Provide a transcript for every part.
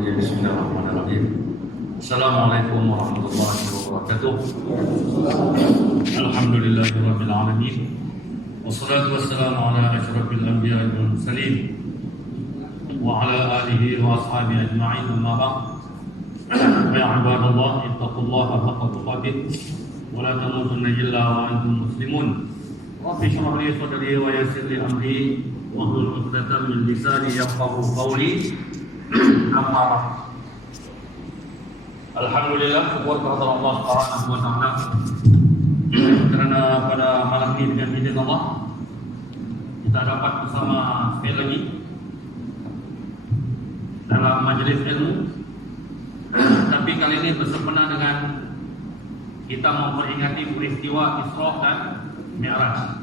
Bismillahirrahmanirrahim. Assalamualaikum warahmatullahi wabarakatuh. Alhamdulillahirabbil alamin. Wassalatu wassalamu ala asyrafil anbiya'i wal mursalin wa ala alihi wa ashabihi ajma'in. Amma ba'd. Ya ibadallah, ittaqullaha haqqa tuqatih wa la tamutunna illa wa antum muslimun. Rabbi shrah li sadri wa yassir li amri wahlul 'uqdatam min lisani yafqahu qawli. Amma ba'd. Alhamdulillah, syukur kepada Allah Subhanahu wa taala karena pada malam ini dengan izin Allah kita dapat bersama sekali lagi dalam majelis ilmu. Tapi kali ini bersempena dengan kita memperingati peristiwa Isra dan Mi'raj.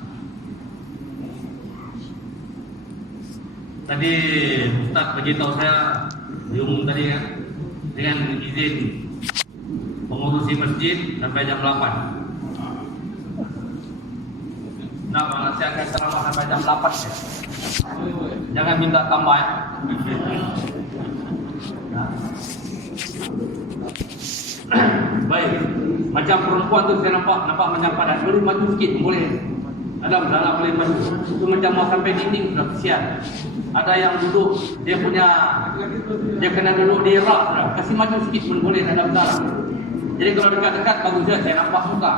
Tadi Ustaz beritahu saya di umum tadi ya, dengan izin mengurusi masjid sampai jam 8. Nah, kalau saya akan ceramah sampai jam 8 ya. Jangan minta tambah ya. Nah. Baik, macam perempuan tu saya nampak macam padat. Boleh maju sikit, boleh. Ada masalah boleh maju. Itu macam mau sampai dinding sudah kesian. Ada yang duduk, dia kena duduk di rak, kasih maju sikit pun boleh, ada masalah. Jadi kalau dekat-dekat bagus saja, saya nampak muka.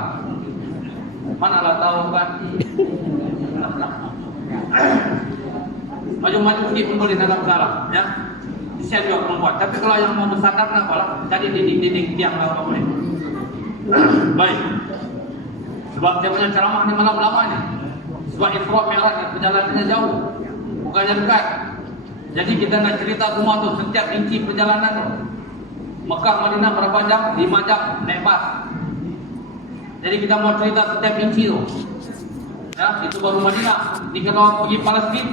Manalah tahu kan? Maju-maju sikit pun boleh, ada masalah. Ya, kesian juga perempuan. Tapi kalau yang mau bersandar, kenapa lah? Jadi dinding-dinding tiang apa boleh. Baik. Sebab dia punya ceramah ni malam lama ni. Sebab Isra Mi'raj perjalanannya jauh. Bukannya dekat. Jadi kita nak cerita semua tu, setiap inci perjalanan tu. Mekah Madinah berapa jam? 5 jam naik bas. Jadi kita mau cerita setiap inci tu. Ya, itu baru Madinah. Ni kalau pergi Palestin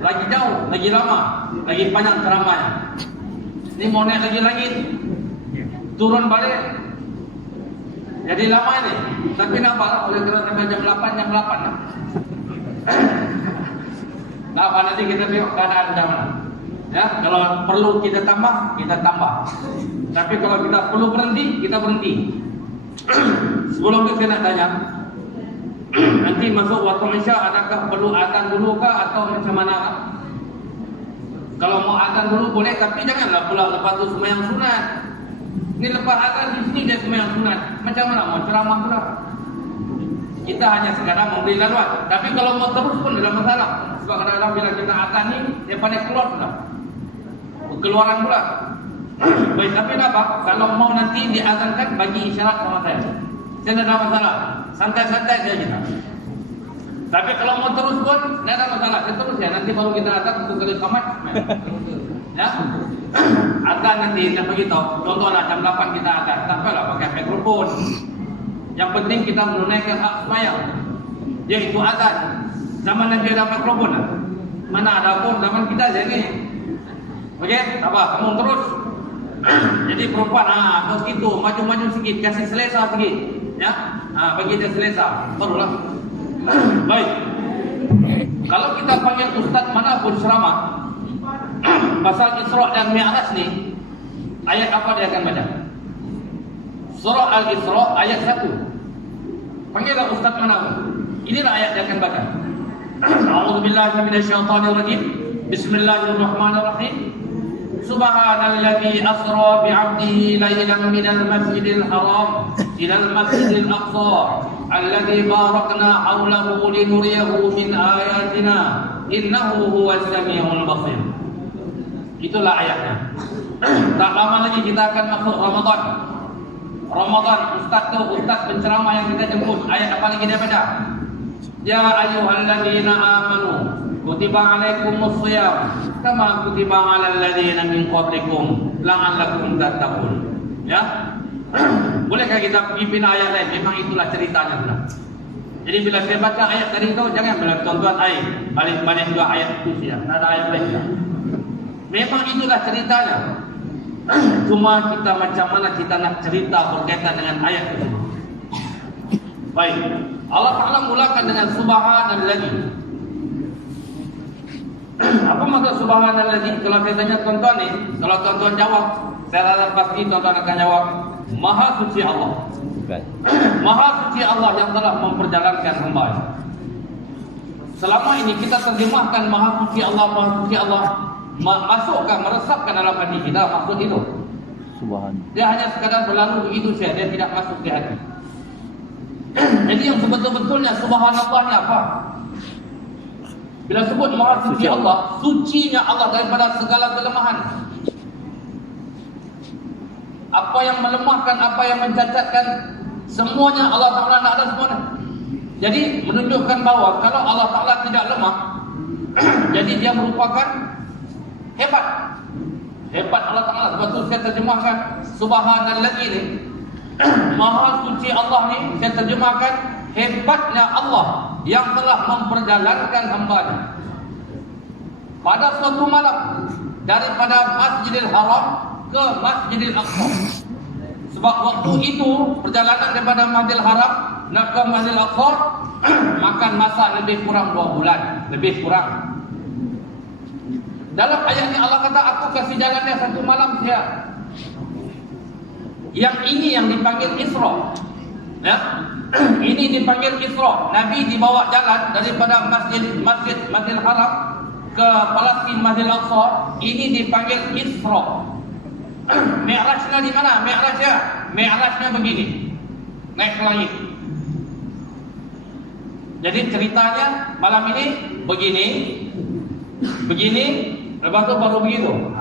lagi jauh, lagi lama, lagi panjang ceramahnya. Ni mau naik lagi langit, turun balik. Jadi lama ini. Tapi nampak oleh kerana sampai jam 8 lah. Apa nanti kita tengok keadaan jam mana. Ya, kalau perlu kita tambah, kita tambah. Tapi kalau kita perlu berhenti, kita berhenti. Sebelum itu saya nak tanya, nanti masuk waktu Isya adakah perlu azan dulu kah atau macam mana? Kalau mau azan dulu boleh, tapi janganlah pula lepas tu sembahyang sunat. Ini lepas azan di sini dia sembahyang sunat. Macam mana mau ceramah pula? Kita hanya sekadar memberi laluan. Tapi kalau mau terus pun ada masalah. Sebab kadang-kadang bila kita azan ni, dia pandai keluar pula. Keluaran pula. Baik, tapi apa? Kalau mau nanti diazankan, bagi isyarat sama saya. Saya tidak ada masalah. Santai-santai saja kita. Tapi kalau mau terus pun, tidak ada masalah. Saya terus ya. Nanti baru kita azan untuk kali kamat. Ya. Azan nanti saya beritahu. Contohlah jam 8 kita azan. Tak apalah pakai mikrofon. Yang penting kita menunaikan hak sembahyang, yaitu azan. Zaman Nabi ada mikrofon, mana ada pun zaman kita aja ni. Okey, apa? Kamu terus. Jadi perempuan, terus gitu, maju-maju sikit, kasih selesa sikit, ya. Bagi dia selesa, barulah. Baik. Kalau kita panggil ustaz manapun ceramah pasal Isra dan Mi'raj ni, ayat apa dia akan baca? Surah Al-Isra ayat 1. Panggillah ustaz manapun. Inilah ayat yang akan baca. A'udzubillahi minasyaitonirrajim. Bismillahirrahmanirrahim. Subhanalladzi asra bi'abdihi lailan minal masjidil haram ilal masjidil aqsa alladzi barakna hawlahu linuriyahu min ayatina innahu huwas samiul basir. Itulah ayatnya. Tak lama lagi kita akan masuk Ramadan. Ustaz penceramah yang kita jemput, ayat apa lagi dia baca? Ya ayyuhalladzina amanu kutiba alaikumus shiyam kama kutiba alal ladzina min qablikum la'allakum tattaqun. Ya. Bolehkah kita pimpin ayat lain? Memang itulah ceritanya sudah. Jadi bila saya baca ayat tadi itu, jangan bilang tuan-tuan balik juga ayat itu ya. Ada ayat lain. Memang itulah ceritanya. Cuma kita macam mana kita nak cerita berkaitan dengan ayat itu. Baik, Allah Ta'ala mulakan dengan subhanalladzi. Apa maksud subhanallazi? Kalau saya tanya tuan-tuan ni, kalau tuan-tuan jawab, saya rasa pasti tuan-tuan akan jawab, Maha suci Allah. Maha suci Allah yang telah memperjalankan hamba. Selama ini kita terjemahkan Maha suci Allah, Maha suci Allah, masukkan, meresapkan dalam hati kita maksud itu. Subhanallah. Dia hanya sekadar berlalu begitu saja, dia tidak masuk di hati. Jadi yang sebetul-betulnya subhanallah ni apa? Bila sebut Maha suci Allah, sucinya Allah daripada segala kelemahan. Apa yang melemahkan, apa yang mencacatkan, semuanya Allah Ta'ala nak ada semuanya. Jadi menunjukkan bahawa kalau Allah Ta'ala tidak lemah, jadi dia merupakan hebat. Hebat Allah Ta'ala. Sebab tu saya terjemahkan subhanallazi ni, Maha suci Allah ni, saya terjemahkan hebatnya Allah yang telah memperjalankan hamba-Nya pada suatu malam daripada Masjidil Haram ke Masjidil Aqsa. Sebab waktu itu perjalanan daripada Masjidil Haram nak ke Masjidil Aqsa makan masa lebih kurang 2 bulan, lebih kurang. Dalam ayat ini Allah kata, aku kasih jalan dia 1 malam saja. Yang ini yang dipanggil Isra. Ya. Ini dipanggil Isra. Nabi dibawa jalan daripada Masjidil Haram ke Palestin, Masjidil Aqsa. Ini dipanggil Isra. Mi'rajnya di mana? Mi'rajnya begini. Naik ke langit. Jadi ceritanya malam ini begini, lepas tu baru begitu.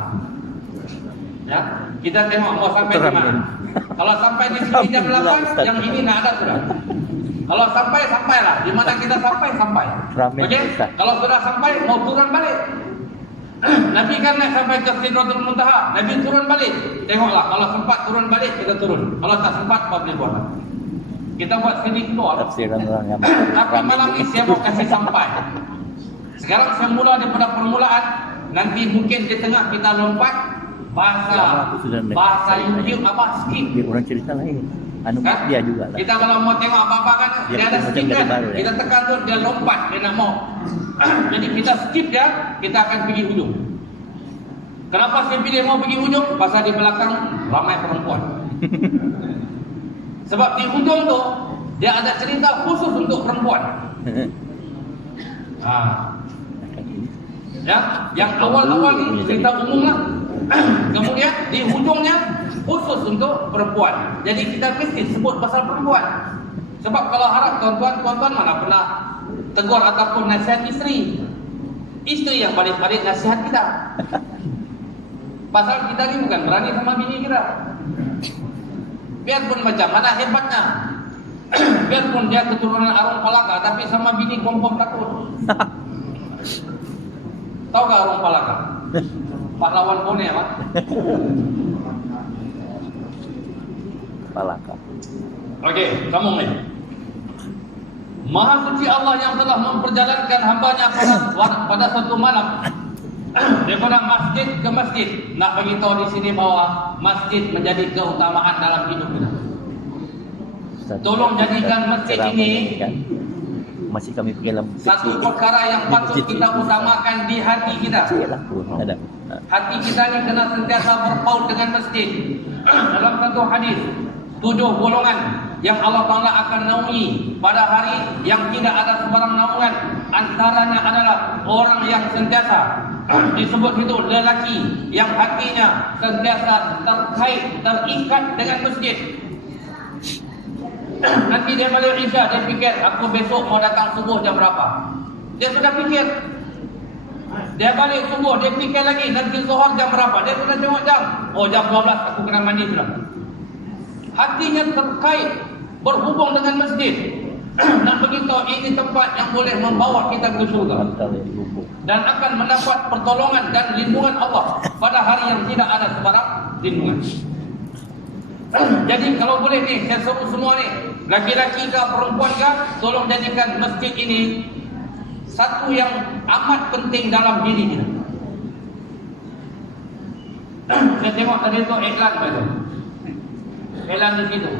Ya, kita tengok mau sampai di mana. Kalau sampai di sini jam 8, yang ini nak ada sudah. Kalau sampailah. Di mana kita sampai. Okey? Kalau sudah sampai mau turun balik. Nabi kan nak sampai ke Sidratul Muntaha, Nabi turun balik. Tengoklah, kalau sempat turun balik kita turun. Kalau tak sempat apa boleh buat. Kita buat sini keluar. Tapi malam ini saya mau kasih sampai. Sekarang saya mula daripada permulaan. Nanti mungkin di tengah kita lompat bahasa YouTube apa skip. Dia orang cerita lain. Kan? Dia juga lah. Kita kalau mau tengok apa-apa kan dia ada skip kan. Kita tekan tu dia lompat, dia nak mau. Jadi kita skip dia, kita akan pergi hujung. Kenapa saya pilih mau pergi hujung? Pasal di belakang ramai perempuan. Sebab di hujung tu dia ada cerita khusus untuk perempuan. Ya, yang awal-awal ni cerita umum lah. Kemudian di hujungnya khusus untuk perempuan. Jadi kita mesti sebut pasal perempuan. Sebab kalau harap tuan-tuan mana pernah tegur ataupun nasihat isteri. Isteri yang balik-balik nasihat kita. Pasal kita ni bukan berani sama bini kita. Biarpun macam mana hebatnya, biarpun dia keturunan Arung Palaka, tapi sama bini kompom takut. Tahu gak Arung Palaka? Pahlawan Bone apa? Palaka. Okey, kamu ni. Maha suci Allah yang telah memperjalankan hamba-Nya pada suatu malam daripada masjid ke masjid. Nak bagi tahu di sini bahawa masjid menjadi keutamaan dalam hidup kita. Tolong jadikan masjid ini masih kami pergi dalam satu perkara yang patut kita utamakan di hati kita. Hati kita ni kena sentiasa berpaut dengan masjid. Dalam satu hadis, 7 golongan yang Allah Ta'ala akan naungi pada hari yang tidak ada sebarang naungan. Antaranya adalah orang yang sentiasa disebut itu lelaki yang hatinya sentiasa terikat dengan masjid. Nanti dia balik Isya, dia fikir aku besok mau datang subuh jam berapa. Dia sudah fikir. Dia balik subuh, dia fikir lagi nanti zuhur jam berapa. Dia sudah tengok jam. Oh jam 12 aku kena mandi sudah. Hatinya terkait, berhubung dengan masjid. Nak beritahu ini tempat yang boleh membawa kita ke surga dan akan mendapat pertolongan dan lindungan Allah pada hari yang tidak ada sebarang lindungan. Jadi kalau boleh ni, saya suruh semua ni, laki-laki ke perempuan ke, tolong jadikan masjid ini satu yang amat penting dalam diri kita. Saya tengok tadi tu iklan betul. Iklan di situ.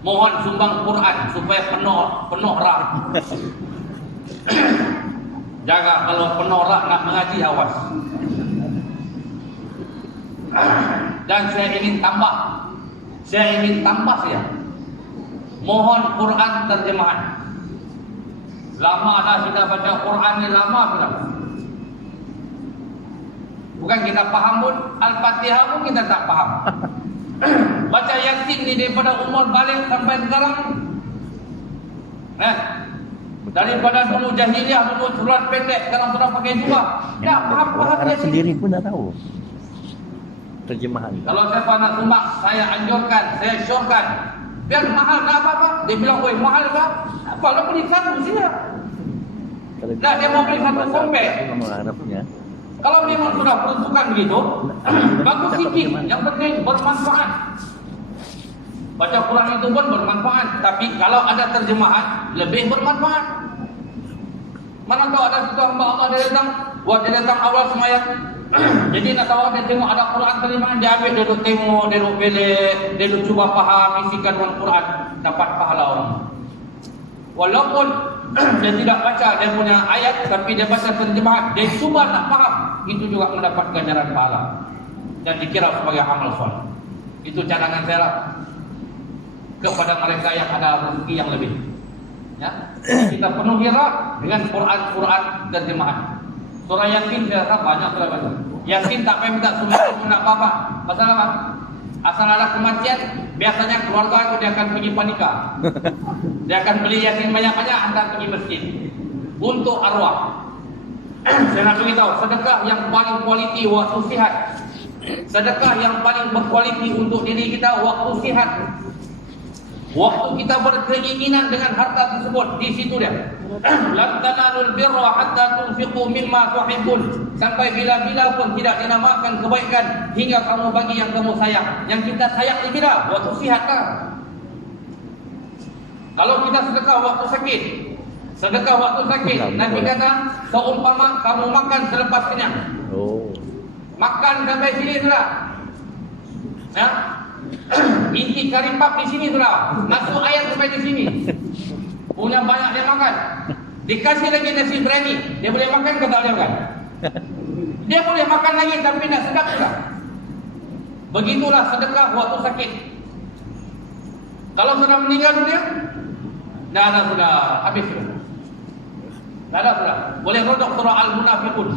Mohon sumbang Quran supaya penuh rak. Jaga kalau penolak nak mengaji, awas. Dan saya ingin tambah saya. Mohon Quran terjemahan. Lama dah kita baca Quran ni, lama sudah. Bukan kita faham pun, Al-Fatihah pun kita tak faham. Baca Yasin ni daripada umur balik sampai sekarang. Daripada dulu jahiliah, dulu surat pendek, sekarang surat pakai jubah. Tak faham Orang Arab Yasin. sendiri pun dah tahu terjemahan. Kalau siapa nak sumbang, saya anjurkan, saya syorkan. Biar mahal nak apa-apa. Dia bilang, weh mahal apa? Apa lah beli satu sila. Nah, dia mau beli satu kompet. Orang Arabnya. Kalau memang sudah peruntukan begitu, bagus sikit. Yang penting bermanfaat. Baca Quran itu pun bermanfaat. Tapi kalau ada terjemahan, lebih bermanfaat. Mana tahu ada satu hamba Allah dia datang awal semayang. Jadi nak tahu dia tengok ada Quran terjemahan, dia ambil, dia duduk tengok, dia duduk belik, dia duduk cuba faham isikan dalam Quran, dapat pahala orang. Walaupun dia tidak baca dia punya ayat, tapi dia baca terjemahan, dia cuba nak faham, itu juga mendapat ganjaran pahala dan dikira sebagai amal soleh. Itu cadangan saya lah kepada mereka yang ada rezeki yang lebih. Ya, kita penuhi dengan Quran terjemahan. Surah Yasin saya rasa banyak surah baca. Yasin tak payah minta sunnah pun nak apa-apa. Pasal apa? Asal ada kematian, biasanya keluarga itu dia akan pergi panika. Dia akan beli Yasin banyak-banyak, hantar pergi masjid untuk arwah. Saya nak beritahu, sedekah yang paling kualiti waktu sihat. Sedekah yang paling berkualiti untuk diri kita waktu sihat. Waktu kita berkeinginan dengan harta tersebut, di situ dia. Lan tanalul birra hatta tunfiqu mimma tuhibbun. Sampai bila-bila pun tidak dinamakan kebaikan hingga kamu bagi yang kamu sayang. Yang kita sayang ni bila? Waktu sihat kan? Kalau kita sedekah waktu sakit, Nabi kata, seumpama kamu makan selepas kenyang. Makan sampai sini sudah. Ya? Inti karipak di sini sudah. Masuk ayat sampai di sini. Punya banyak dia makan. Dikasih lagi nasi berani, dia boleh makan ke tak boleh makan? Dia boleh makan lagi tapi nak sedap juga. Begitulah sedekah waktu sakit. Kalau sudah meninggal dunia, dah ada sudah habis sudah. Dah ada sudah. Boleh rodok surah Al-Munafiqun.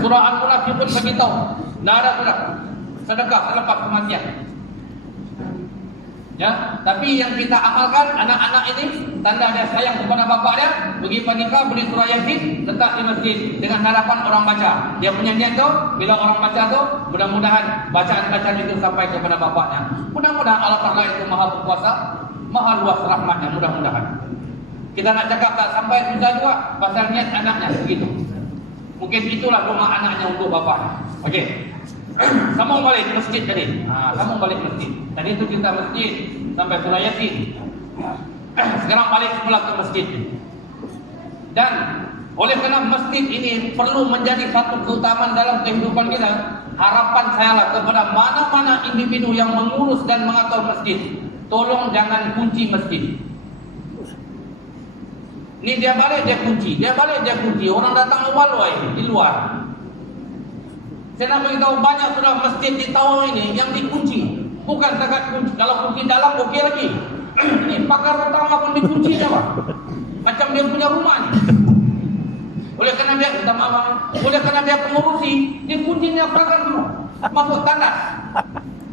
Surah Al-Munafiqun beritahu, dah ada sudah. Sedekah selepas kematian. Ya, tapi yang kita amalkan anak-anak ini tanda dia sayang kepada bapak dia, pergi panika beli surah Yasin, letak di masjid dengan harapan orang baca. Dia punya niat tu bila orang baca tu mudah-mudahan bacaan-bacaan itu sampai kepada bapaknya. Mudah-mudahan Allah Taala itu Maha berkuasa, Maha luas rahmatnya, mudah-mudahan. Kita nak cakap tak sampai susah juga pasal niat anaknya begitu. Mungkin itulah rumah anaknya untuk bapaknya. Okey. Sambung balik masjid tadi. Sambung balik masjid. Tadi itu kita masjid sampai surah Yasin. Sekarang balik semula ke masjid. Dan oleh kerana masjid ini perlu menjadi satu keutamaan dalam kehidupan kita, harapan saya lah kepada mana-mana individu yang mengurus dan mengatur masjid, tolong jangan kunci masjid. Ni dia balik dia kunci, orang datang awal di luar. Saya nak beritahu banyak sudah masjid di Tawau ini yang dikunci. Bukan setakat kunci. Kalau kunci dalam okey lagi. Ini pakar utama pun dikunci dia, Pak. Macam dia punya rumah ni. Oleh kerana dia pengurusi, dia kuncinya pakar semua. Masuk tandas.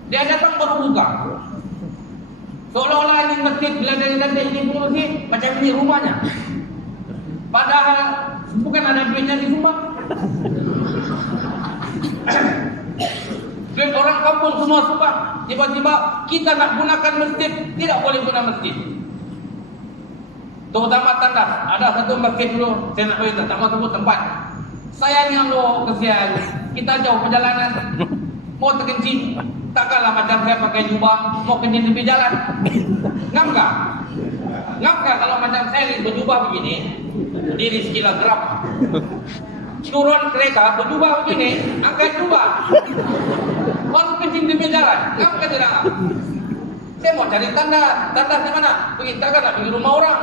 Dia datang baru buka. Seolah-olah ini masjid bila dari ini pengurusi, macam ini rumahnya. Padahal bukan ada duitnya di rumah. Dan orang kampung semua sumbang. Tiba-tiba kita nak gunakan masjid, tidak boleh guna masjid. Terutama tandas. Ada satu masjid dulu, saya nak beritahu, tak mahu sebut tempat. Saya ni Allah kesian. Kita jauh perjalanan, mau terkencing. Takkanlah macam saya pakai jubah, mau kencing tepi jalan. Ngapkah? Ngapkah kalau macam saya ni berjubah begini, berdiri sekilas gerak. Turun kereta berjubah begini, angkat jubah. Baru kencing tepi jalan. Ngapkah tidak? Saya mau cari tandas. Tandas di mana? Pergi, takkan nak pergi rumah orang.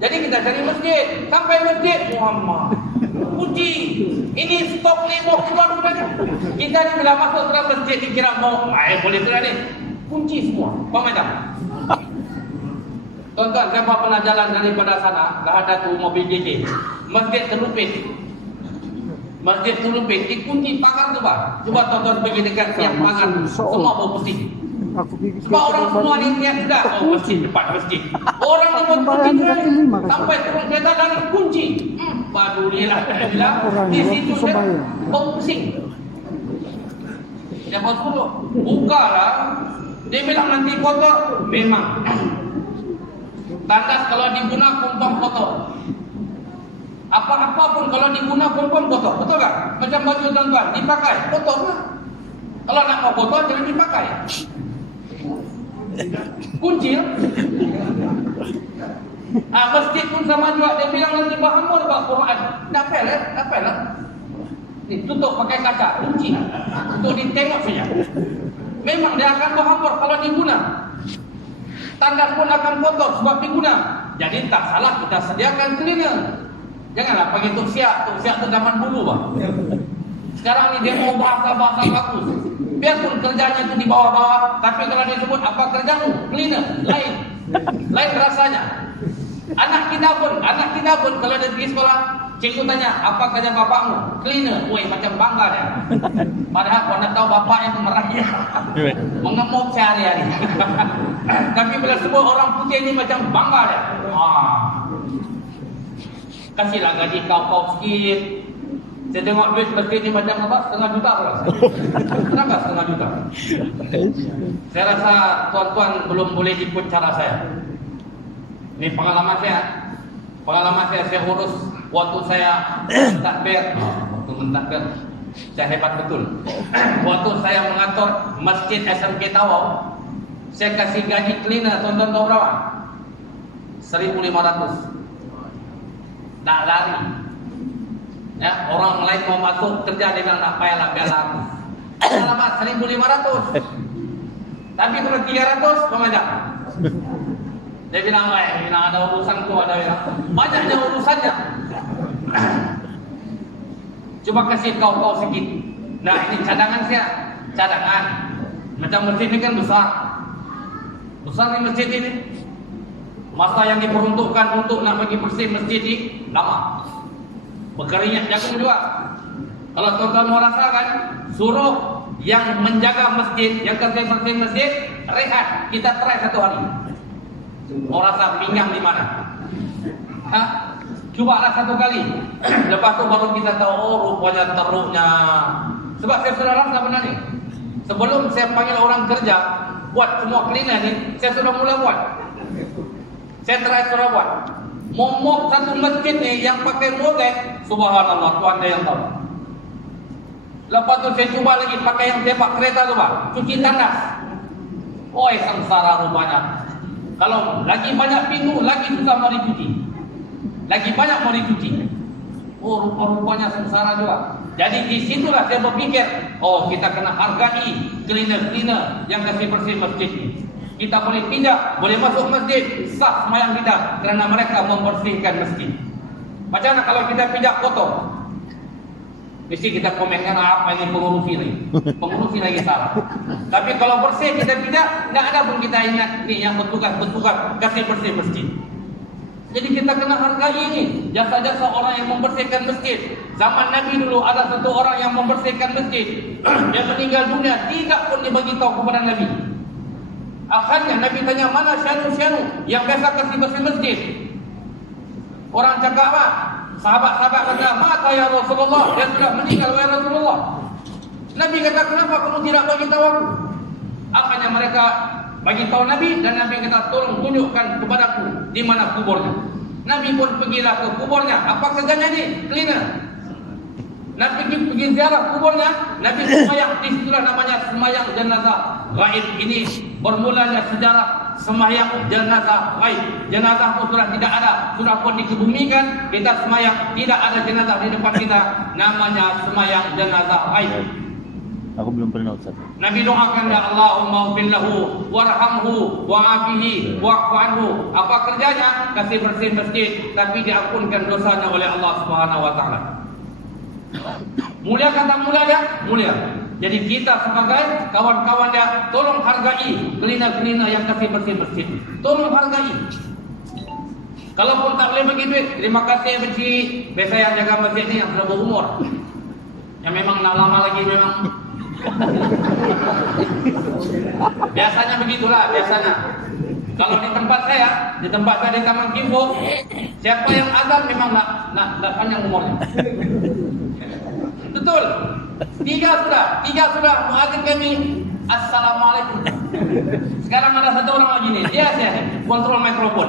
Jadi kita cari masjid. Sampai masjid, Muhammad kunci. Ini stop ni mau keluar sudah ni. Kita ni bila masuk dalam masjid dikira mau, boleh sudah ni. Kunci semua. Faham tak? Tuan-tuan, saya pernah jalan daripada sana, dah ada tu mobil JJ. Masjid Terlupis. Masjid Terlupis dikunci pagar tu, Pak. Cuba tuan-tuan pergi dekat tiang pagar, semua bau pusing. Sebab orang semua ni niat sudah, masjid depan masjid. Orang ni buat kunci sampai turun kereta dari kunci. Badulilah dia bilang di situ dia bau pusing. Dia suruh bukalah. Dia bilang nanti kotor. Memang tandas kalau diguna kumpang kotor. Apa-apa pun kalau diguna kumpang kotor. Betul tak? Macam baju tuan-tuan dipakai kotor lah. Kalau nak mau kotor jangan dipakai. Kunci. Masjid pun sama juga. Dia bilang nanti berhamur buat Quran. Dapel lah. Ni tutup pakai kaca, kunci. Untuk ditengok saja. Memang dia akan berhamur kalau diguna. Tandas pun akan kotor sebab diguna. Jadi tak salah kita sediakan cleaner. Janganlah pakai tuk siap tu zaman dulu, Bang. Sekarang ni dia mau bahasa-bahasa bagus. Biarpun kerjanya tu di bawah-bawah, tapi kalau dia sebut apa kerjamu? Cleaner, lain rasanya. Anak kita pun kalau dia pergi sekolah, cikgu tanya, apa kerja bapakmu? Cleaner. Woi, macam bangga dia. Padahal kau nak tahu bapaknya pemerahnya mengemuk sehari-hari. Tapi bila sebut orang putih ni macam bangga dia. Kasihlah gaji kau sikit. Saya tengok duit masjid ni macam apa? Setengah juta pula. Kenapa setengah juta? Saya rasa tuan-tuan belum boleh ikut cara saya. Ini pengalaman saya urus waktu saya mentadbir. Saya hebat betul. Waktu saya mengatur masjid SMK Tawau, saya kasih gaji cleaner, tuan-tuan tahu berapa? 1.500. Tak lari. Ya, orang lain mau masuk kerja dia bilang nak payahlah biar lari. Alamat 1.500. Tapi kalau 300 pemajak. Dia bilang, ada urusan tu ada ya. Banyaknya urusannya. Coba kasih kau sikit. Nah, ini cadangan saya. Cadangan. Macam masjid ini kan besar. Besar ni masjid ini. Masa yang diperuntukkan untuk nak bagi bersih masjid ini lama. Berkeringat jagung juga. Kalau tuan-tuan mau rasakan, suruh yang menjaga masjid, yang kerja bersih masjid, rehat. Kita try 1 hari. Mau rasa pinggang di mana? Cubalah 1 kali. Lepas tu baru kita tahu rupanya teruknya. Sebab saya sudah rasa benar ni. Sebelum saya panggil orang kerja buat semua cleaner ni, saya sudah mula buat. Saya try sudah buat. Momok satu masjid ni yang pakai modek, subhanallah, Tuhan dia yang tahu. Lepas tu saya cuba lagi pakai yang tembak kereta tu, Pak. Cuci tandas. Oi, sengsara rupanya. Kalau lagi banyak pintu, lagi susah mau dicuci. Lagi banyak mau dicuci. Oh, rupa-rupanya sengsara juga. Jadi di situlah saya berpikir, kita kena hargai cleaner-cleaner yang kasih bersih masjid ini. Kita boleh pinjak, boleh masuk masjid, sah sembahyang kita kerana mereka membersihkan masjid. Macam mana kalau kita pinjak kotor? Mesti kita komenkan apa ini pengurusi lagi. Pengurusi lagi salah. Tapi kalau bersih kita pinjak, tidak ada pun kita ingat ni yang bertugas kasih bersih masjid. Jadi kita kena hargai ini jasa-jasa orang yang membersihkan masjid. Zaman Nabi dulu ada satu orang yang membersihkan masjid. Dia meninggal dunia, tidak pun dibagi tahu kepada Nabi. Akhirnya Nabi tanya, mana syanu-syanu yang biasa kasih bersih masjid? Orang cakap apa? Sahabat-sahabat kata, mata ya Rasulullah, dia sudah meninggal ya Rasulullah. Nabi kata, kenapa kamu tidak bagi tahu aku? Akhirnya mereka bagi tahu Nabi, dan Nabi kata, tolong tunjukkan kepadaku di mana kuburnya. Nabi pun pergilah ke kuburnya. Apa kerjanya ni? Cleaner. Nabi pergi ziarah kuburnya, Nabi sembahyang. Di situlah namanya sembahyang jenazah gaib. Ini bermulanya sejarah sembahyang jenazah gaib. Jenazah pun sudah tidak ada, sudah pun dikebumikan. Kita sembahyang, tidak ada jenazah di depan kita. Namanya sembahyang jenazah gaib. Aku belum pernah Ustaz. Nabi doakan, ya Allahumma ufir lahu warhamhu wa'afihi wa'fu anhu. Apa kerjanya? Kasih bersih masjid, tapi diampunkan dosanya oleh Allah Subhanahu wa taala. Mulia kata mulia dia? Mulia. Jadi kita sebagai kawan-kawan dia, tolong hargai kelina-kelina yang kasih bersih masjid. Tolong hargai. Kalaupun tak boleh bagi duit, terima kasih bersih. Biasa yang jaga masjid ni yang sudah berumur, yang memang nak lama lagi memang. Biasanya begitulah, biasanya. Kalau di tempat saya di Taman Kimbo, siapa yang azan memang nak panjang umurnya. Betul. Tiga sudah muadzin kami. Assalamualaikum. Sekarang ada satu orang lagi nih, dia kontrol mikrofon.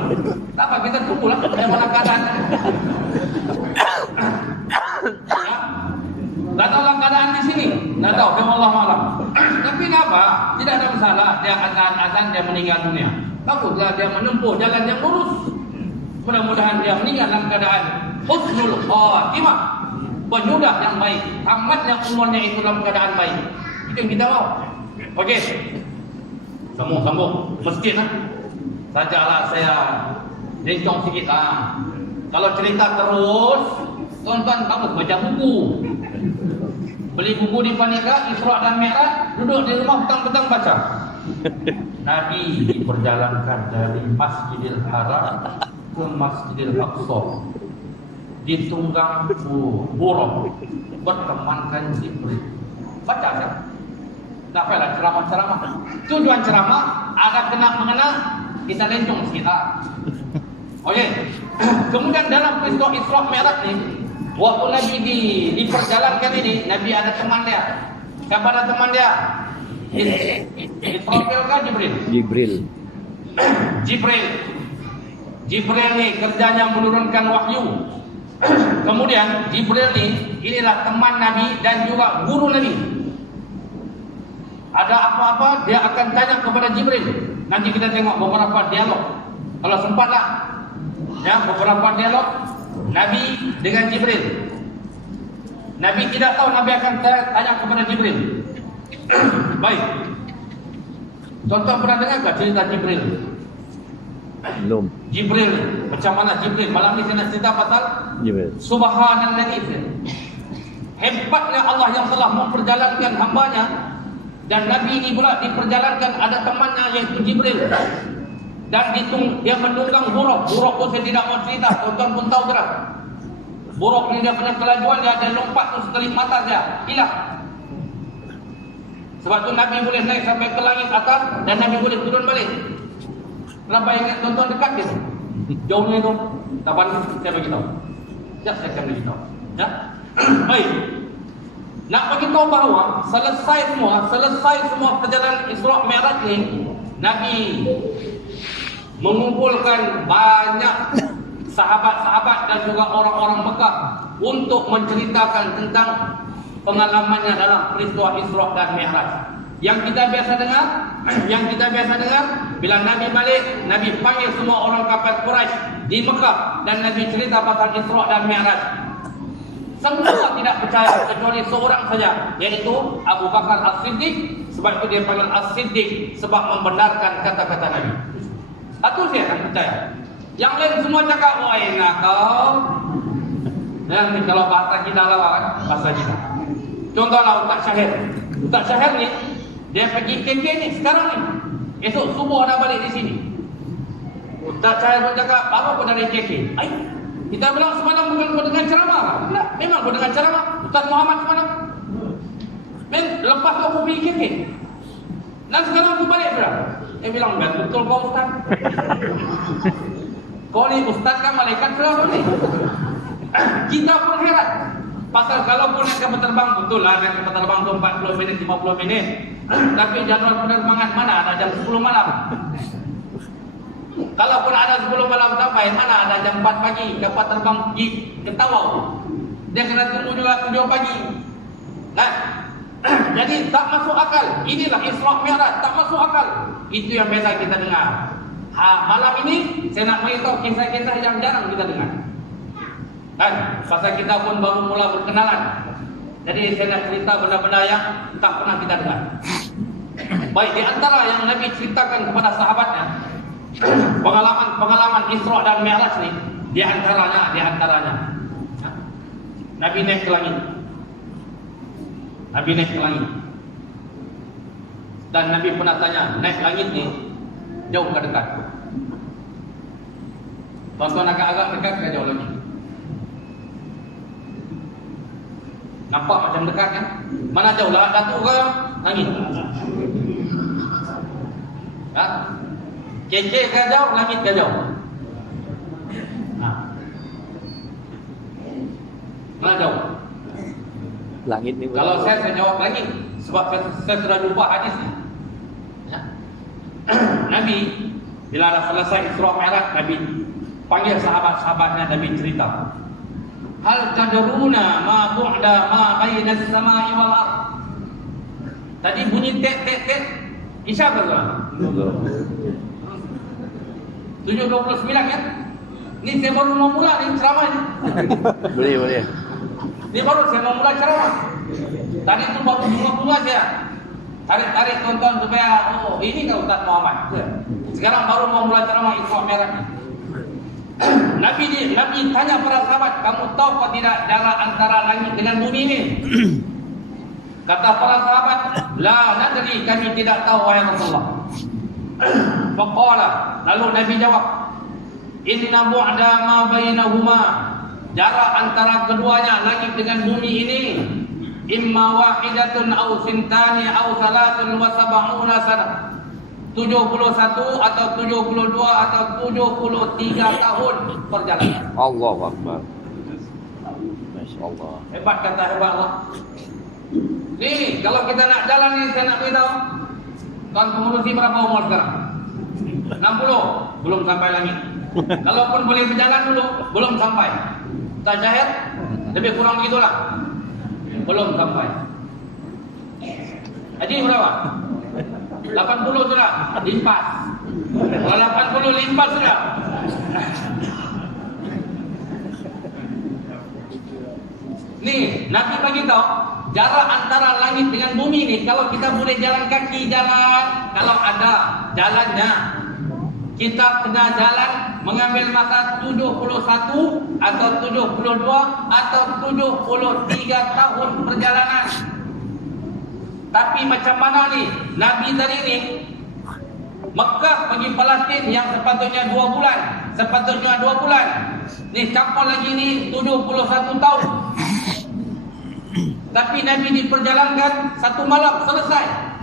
Tak apa, kita tunggulah bagaimana keadaan. Tak tahu keadaan di sini, tak tahu, Allah malam. Tapi apa? Tidak ada masalah. Dia azan dia meninggal dunia. Baguslah dia menempuh jalan yang lurus. Mudah-mudahan dia meninggal dalam keadaan husnul khatimah, penyudah yang baik, tamatnya umurnya itu dalam keadaan baik. Itu yang kita mau. Okey. Sambung masjid lah. Sajalah saya rencong sikit lah. Kalau cerita terus, tuan-tuan kamu baca buku. Beli buku di Panika, Isra dan Mi'raj, duduk di rumah petang-petang baca. Nabi diperjalankan dari Masjidil Haram ke Masjidil Aqsa. Ditunggang buruk, bertemankan Jibril. Baca kan? Tak payahlah ceramah-ceramah. Tujuan ceramah agar kena mengena kita lencong sikit lah. Okey. Kemudian dalam peristiwa Isra Mi'raj ni, waktu Nabi diperjalankan ini, Nabi ada teman dia. Siapa ada teman dia? Israfil kan Jibril? Jibril ni kerjanya menurunkan wahyu. Kemudian Jibril ni, inilah teman Nabi dan juga guru Nabi. Ada apa-apa dia akan tanya kepada Jibril. Nanti kita tengok beberapa dialog, kalau sempatlah. Ya, beberapa dialog Nabi dengan Jibril. Nabi tidak tahu, Nabi akan tanya kepada Jibril. Baik. Tuan-tuan pernah dengar tak cerita Jibril? Belum. Jibril, macam mana Jibril? Malam ni saya nak cerita pasal Jibril. Subhanallah. Hebatnya Allah yang telah memperjalankan hambanya. Dan Nabi ini pula diperjalankan, ada temannya yaitu Jibril. Dan dia menunggang buruk. Buruk pun saya tidak mau cerita, tuan-tuan pun tahu terang. Buruk ni dia punya kelajuan dia, dan lompat tu sekali mata dia hilang. Sebab tu Nabi boleh naik sampai ke langit atas dan Nabi boleh turun balik. Kenapa ingat tuan-tuan dekat dia? Jauhnya tu, tak pandang saya beritahu. Sekejap saya akan beritahu. Ya? Baik. Nak beritahu bahawa selesai semua perjalanan Isra Mi'raj ni, Nabi mengumpulkan banyak sahabat-sahabat dan juga orang-orang Mekah untuk menceritakan tentang pengalamannya dalam peristiwa Isra dan Mi'raj. Yang kita biasa dengar, bila Nabi balik, Nabi panggil semua orang kafir Quraisy di Mekah dan Nabi cerita pasal Isra dan Mi'raj. Semua tidak percaya kecuali seorang saja, yaitu Abu Bakar As-Siddiq. Sebab itu dia panggil As-Siddiq, sebab membenarkan kata-kata Nabi. Satu dia akan percaya. Yang lain semua cakap, wah enak kau. Yang ni kalau bahasa kita lah kan, bahasa kita. Contohlah Ustaz Syahir ni, dia pergi KK ni sekarang ni. Esok subuh dah balik di sini. Ustaz Syahir pun cakap, apa pun dari KK. Kita bilang semalam bukan kau dengan ceramah. Tak, memang kau dengan ceramah. Ustaz Muhammad semalam. Lepas kau pergi KK. Dan sekarang aku balik sudah. Dia bilang, betul kau Ustaz. Kau ni Ustaz kan malaikat sudah ni. Kita pun heran. Pasal kalau pun nak terbang, betul lah nak terbang tu 40 minit, 50 minit. Tapi jadual penerbangan mana ada jam 10 malam. Kalaupun ada 10 malam sampai, mana ada jam 4 pagi dapat terbang pergi ke Tawau. Dia kena tunggu juga 7 pagi. Nah, jadi tak masuk akal. Inilah Isra Mi'raj, tak masuk akal. Itu yang biasa kita dengar. Malam ini saya nak beritahu kisah-kisah yang jarang kita dengar. Kan, pasal kita pun baru mula berkenalan. Jadi saya nak cerita benda-benda yang tak pernah kita dengar. Baik, di antara yang Nabi ceritakan kepada sahabatnya, pengalaman Isra dan Mi'raj ni, di antaranya, Nabi naik ke langit. Nabi naik ke langit. Dan Nabi pernah tanya, naik langit ni jauh ke dekat? Tuan-tuan agak dekat ke jauh lagi? Nampak macam dekat kan? Mana jauh lah, Datuk ke langit? Ha? Kecil ke jauh, langit ke jauh? Ha. Mana jauh? Langit ni Kalau saya jawab langit. Sebab saya sudah jumpa hadis ni. Ya. Nabi bila dah selesai Isra Mi'raj, Nabi panggil sahabat-sahabatnya, Nabi cerita. Hal tadruna ma bu'da ma baina as-sama'i wal ard. Tadi bunyi tet tet tet. Isya ke tuan? 7:29 kan? Ni saya baru mau mula ni ceramah ni. Boleh. Ni baru saya mau mula ceramah. Tadi tu baru mula saja. Tarik tuan-tuan supaya ini kan Ustaz Muhammad. Sekarang baru mau mula ceramah Isra Mi'raj. Nabi tanya para sahabat, kamu tahu apa tidak jarak antara langit dengan bumi ini? Kata para sahabat, la nadri, kami tidak tahu wahai Rasulullah. Faqala, lalu Nabi jawab, inna bu'da ma bainahuma, jarak antara keduanya langit dengan bumi ini, imma wahidatun aw sintani aw salatun wa sab'una sanah. 71 atau 72 atau 73 tahun perjalanan. Allahu Akbar. Masya-Allah. Hebat kata hebat Allah. Ni kalau kita nak jalan ni, saya nak beritahu. Tuan pengurusi berapa umur sekarang? 60, belum sampai langit. Kalaupun boleh berjalan dulu, belum sampai. Tak jahit, lebih kurang begitulah. Belum sampai. Jadi berapa? 80 sudah, limpas. Kalau 80 limpas sudah. Ni, Nabi bagi tahu jarak antara langit dengan bumi ni, kalau kita boleh jalan kaki jalan, kalau ada jalannya, kita kena jalan mengambil masa 71 atau 72 atau 73 tahun perjalanan. Tapi macam mana ni? Nabi tadi ni Mekah pergi Palestin yang sepatutnya 2 bulan, sepatutnya 2 bulan. Ni campur lagi ni 71 tahun. Tapi Nabi diperjalankan 1 malam selesai.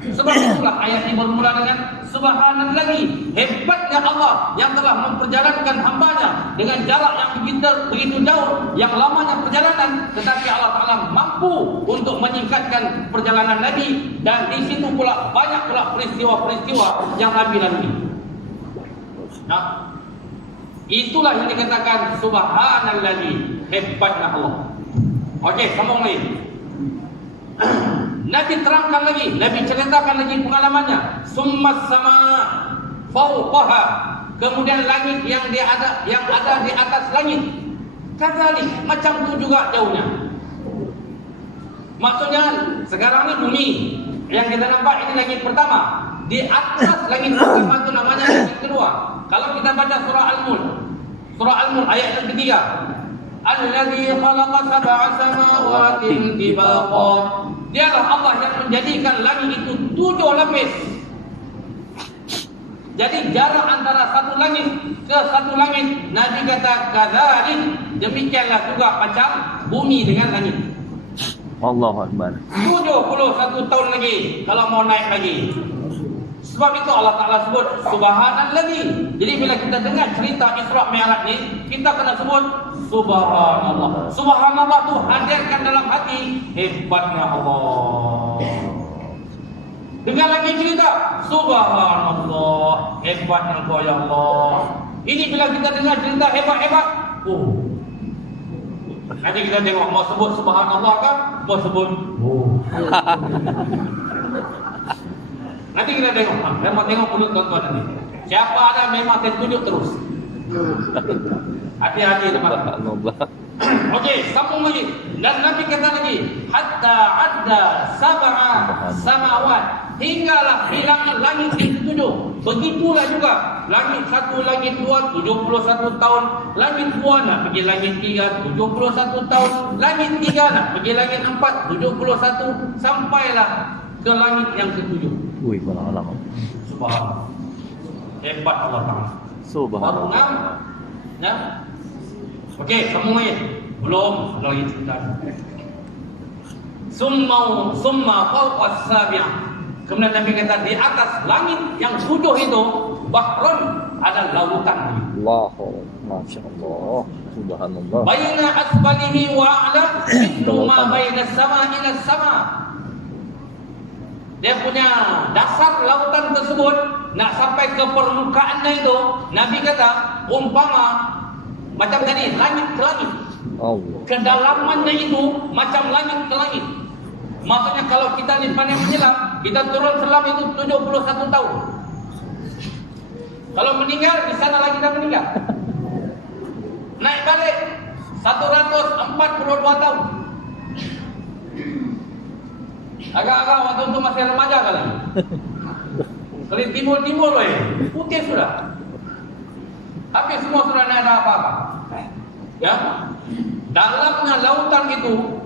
Sebab itulah ayat ini bermula dengan subhanallahi, hebatnya Allah yang telah memperjalankan hambanya dengan jarak yang begitu jauh, yang lamanya perjalanan, tetapi Allah Ta'ala mampu untuk menyingkatkan perjalanan Nabi. Dan di situ pula banyak pula peristiwa-peristiwa yang Nabi lalui. Nah, itulah yang dikatakan subhanallahi, hebatnya Allah. Okey, sambung lagi. Nabi terangkan lagi, Nabi ceritakan lagi pengalamannya. Summas sama fawqaha, kemudian langit yang ada di atas langit. Kadzalik, macam tu juga jauhnya. Maksudnya sekarang ni bumi yang kita nampak ini langit pertama. Di atas langit pertama tu namanya langit kedua. Kalau kita baca surah Al-Mulk ayat yang ketiga, Alladzi khalaqa sab'a samawati tibaqa. Dialah Allah yang menjadikan langit itu 7 lapis. Jadi jarak antara satu langit ke satu langit, Nabi kata kadzalik, demikianlah juga macam bumi dengan langit. Allahu Akbar. 71 tahun lagi kalau mau naik lagi. Sebab itu Allah Ta'ala sebut subhanallazi. Jadi bila kita dengar cerita Isra Mi'raj ni, kita kena sebut subhanallah. Subhanallah tu hadirkan dalam hati, hebatnya Allah. Dengar lagi cerita subhanallah, hebatnya Engkau ya Allah. Ini bila kita dengar cerita hebat-hebat, nanti kita tengok mau sebut subhanallah kan, mau sebut nanti kita tengok, memang tengok mulut tuan-tuan nanti. Siapa ada memang saya tunjuk terus. Hati-hati teman-teman. Okey, sambung lagi. Dan Nabi kata lagi, hatta adda sab'a samawat, hinggalah bilangan langit yang ketujuh. Begitulah juga langit satu, langit dua, 71 tahun. Langit dua nak pergi langit tiga, 71 tahun. Langit tiga nak pergi langit empat, 71. Sampailah ke langit yang ketujuh. Ui, malang-malang. Subhanallah. Hebat Allah Ta'ala. Subhanallah. Baru 6. Ya. Okey, sambung lagi. Belum lagi cerita. Summa fawqa as-sabi'ah. Kemudian Nabi kata di atas langit yang 7 itu bahrun, ada lautan. Allahu, Masya Allah. Subhanallah. Baina asfalihi wa a'la mithlu ma baina as-sama ila as-sama. Dia punya dasar lautan tersebut nak sampai ke permukaannya itu, Nabi kata umpama macam tadi langit ke langit. Allah. Kedalamannya itu macam langit ke langit. Maksudnya kalau kita ni pandai menyelam, kita turun selam itu 71 tahun. Kalau meninggal, di sana lagi kita meninggal. Naik balik 142 tahun. Agak-agak waktu itu masih remaja kali. Kali timbul-timbul putih sudah. Tapi semua sudah tidak ada apa-apa. Ya, dalamnya lautan itu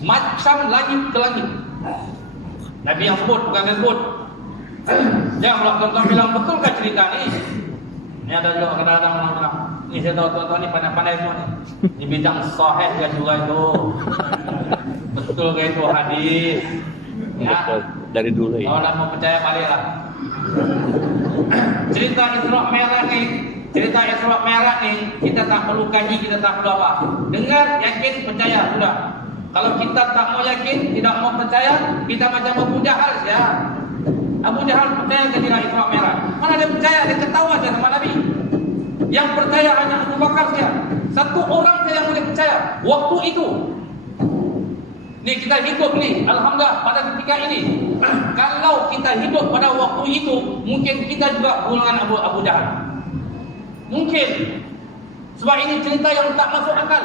macam langit ke langit. Nabi yang sebut, bukan saya sebut. Jangan pula tuan-tuan bilang, betulkah cerita ni? Ini ada juga kadang-kadang orang. Ini saya tahu tuan-tuan ni pandai-pandai semua ni. Ini bidang sahih kan juga itu. Betul ke itu hadis? Ya. Dari dulu ya. Kalau nak mau percaya baliklah. Cerita Isra Mi'raj ni, kita tak perlu kaji, kita tak perlu apa. Dengar, yakin, percaya, sudah. Kalau kita tak mau yakin, tidak mau percaya, kita macam Abu Jahal saja. Abu Jahal percaya ke tidak Isra Mi'raj? Mana dia percaya, dia ketawa saja sama Nabi. Yang percaya hanya Abu Bakar saja. Satu orang saja yang boleh percaya. Waktu itu. Ni kita hidup ni, alhamdulillah pada ketika ini. Kalau kita hidup pada waktu itu, mungkin kita juga golongan Abu Jahal. Mungkin. Sebab ini cerita yang tak masuk akal.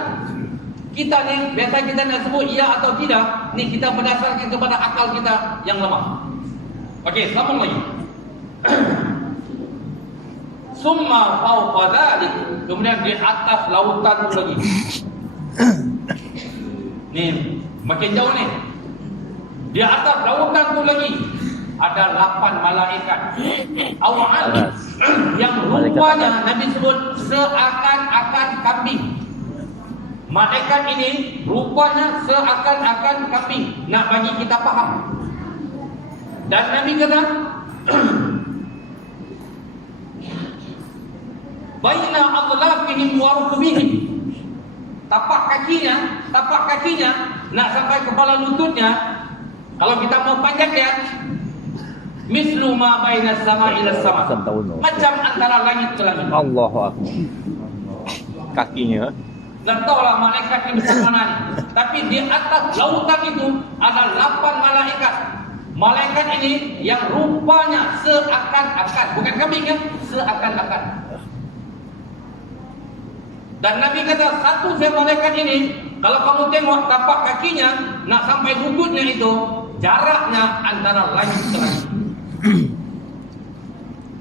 Kita ni, biasa kita nak sebut ya atau tidak, ni kita berdasarkan kepada akal kita yang lemah. Okey, sambung lagi. Summa fawqa dhalik, kemudian di atas lautan tu lagi. Ni makin jauh ni. Di atas lautan tu lagi ada 8 malaikat. Awal yang rupanya Nabi sebut seakan-akan kambing. Malaikat ini rupanya seakan-akan kambing. Nak bagi kita faham. Dan Nabi kata baina adlafihim wa rukbihim. Tapak kakinya nak sampai kepala lututnya. Kalau kita mau panjang dia, mislu ma baina sama ila sama. Macam antara langit ke langit. Allahu Akbar. Kakinya. Dan tahulah malaikat ini besar mana ni. Tapi di atas lautan itu ada 8 malaikat. Malaikat ini yang rupanya seakan-akan, bukan kambing ya, seakan-akan. Dan Nabi kata satu saya malaikat ini, kalau kamu tengok tapak kakinya nak sampai lututnya itu, jaraknya antara langit ke langit.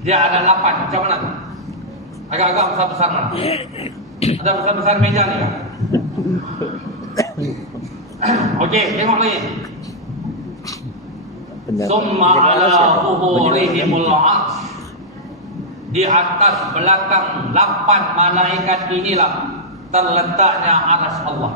Dia ada 8, macam mana tu? Agak-agak besar-besar mana? Ada besar-besar meja ni kan? Okey, tengok lagi. Summa ala zuhurihimul arsh. Di atas belakang 8 malaikat inilah terletaknya arsy Allah.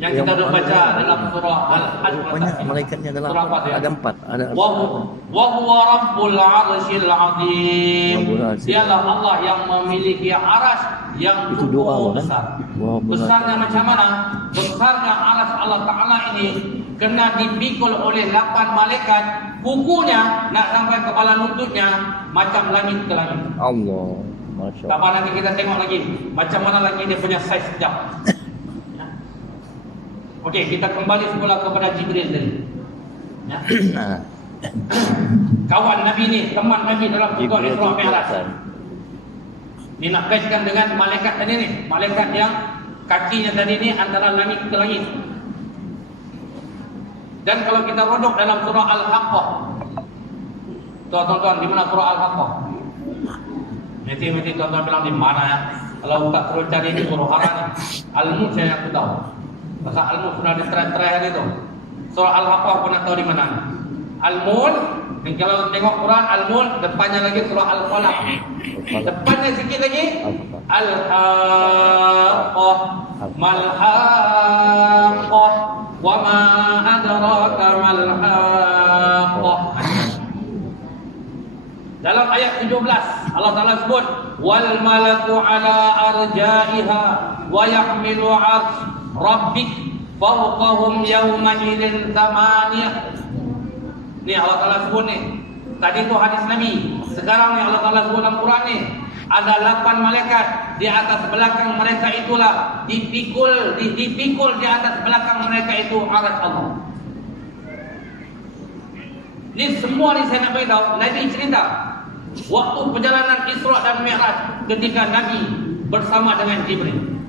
Yang kita dah baca dalam surah Al-Hajj. Banyak malaikatnya dalam ada 4. Ada wa huwa rabbul arsyil azim. Dialah Allah yang memiliki arsy yang itu doa besar. Kan? Besarnya macam mana? Besarnya arsy Allah Ta'ala ini kena dipikul oleh 8 malaikat. Kukunya nak sampai kepala lututnya macam langit ke langit. Allah, Masya Allah. Kapan nanti kita tengok lagi macam mana lagi dia punya saiz sekejap. Okey, kita kembali semula kepada Jibril tadi. Ya. Kawan Nabi ni, teman Nabi dalam tugas Isra Mi'raj. Ini nak kaitkan dengan malaikat tadi ni, malaikat yang Kakinya tadi ini antara langit ke langit. Dan kalau kita rodok dalam surah Al-Haqqah, tuan-tuan, di mana surah Al-Haqqah? Mesti tuan-tuan bilang di mana ya? Kalau tak terus cari di surah Al-Haqqah, Al-Mulk saya aku tahu. Pasal Al-Mulk sudah di terakhir itu. Surah Al-Haqqah pernah tahu di mana? Al-Mulk, dan kalau tengok Quran Al-Mulk, depannya lagi surah Al-Falaq. Depannya sikit lagi Al-Haqqah, Mal-Haqqah, wa ma adraka mal-Haqqah. Dalam ayat 17 Allah Taala sebut wal malaku ala arja'iha wa yahmilu 'arsy rabbik fawqahum yawma idzin thamaniyah. Ni Allah Taala sebut ni. Tadi tu hadis Nabi. Sekarang ni Allah Taala sebut dalam Quran ni. Ada 8 malaikat di atas belakang mereka itulah dipikul di atas belakang mereka itu arsy Allah. Ini semua ni saya nak beritahu. Nabi cerita waktu perjalanan Isra dan Mi'raj ketika Nabi bersama dengan Jibril.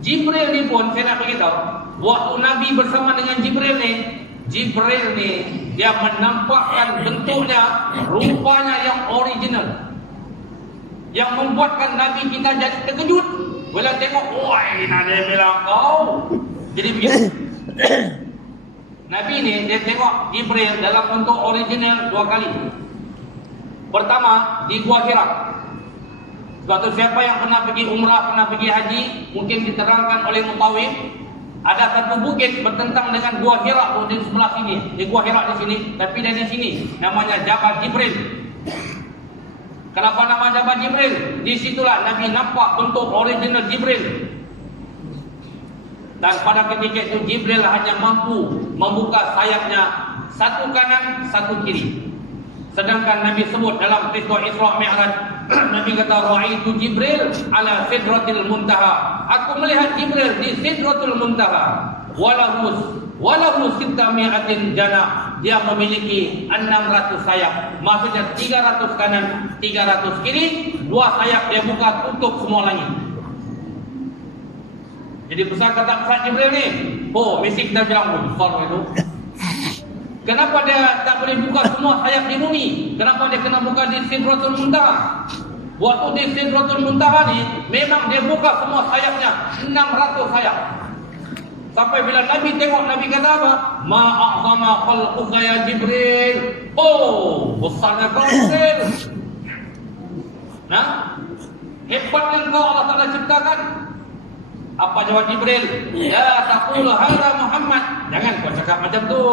Jibril ni pun saya nak beritahu, waktu Nabi bersama dengan Jibril ni dia menampakkan bentuknya, rupanya yang original, yang membuatkan Nabi kita jadi terkejut bila tengok, wah ini dia bilang kau. Jadi begitu. Nabi ni dia tengok Jibril dalam bentuk original 2 kali. Pertama di Gua Hira. Sebab tu siapa yang pernah pergi umrah, pernah pergi haji, mungkin diterangkan oleh mutawif, ada satu bukit bertentang dengan Gua Hira tu di sebelah sini. Di Gua Hira di sini, tapi dari sini namanya Jabal Jibril. Kenapa nama Jabal Jibril? Di situlah Nabi nampak bentuk original Jibril. Dan pada ketika itu Jibril hanya mampu membuka sayapnya satu kanan, satu kiri. Sedangkan Nabi sebut dalam peristiwa Isra Mi'raj, Nabi kata ra'aitu Jibril ala sidratil muntaha. Aku melihat Jibril di sidratul muntaha. Walahu sittami'atin janah. Dia memiliki 600 sayap. Maksudnya 300 kanan, 300 kiri. 2 sayap dia buka tutup semua langit. Jadi besar kata besar Jibril ni. Oh, mesti kita bilang besar itu. Kenapa dia tak boleh buka semua sayap di bumi? Kenapa dia kena buka di Sidratul Muntaha? Waktu di Sidratul Muntaha ni, memang dia buka semua sayapnya, 600 sayap. Sampai bila Nabi tengok, Nabi kata apa? Ma'a'zama khalquka ya Jibril. Oh, besarnya kau Jibril. Nah, hebatnya kau Allah Ta'ala ciptakan. Apa jawab Jibril? Ya taqulu hadza Muhammad. Jangan kau cakap macam tu.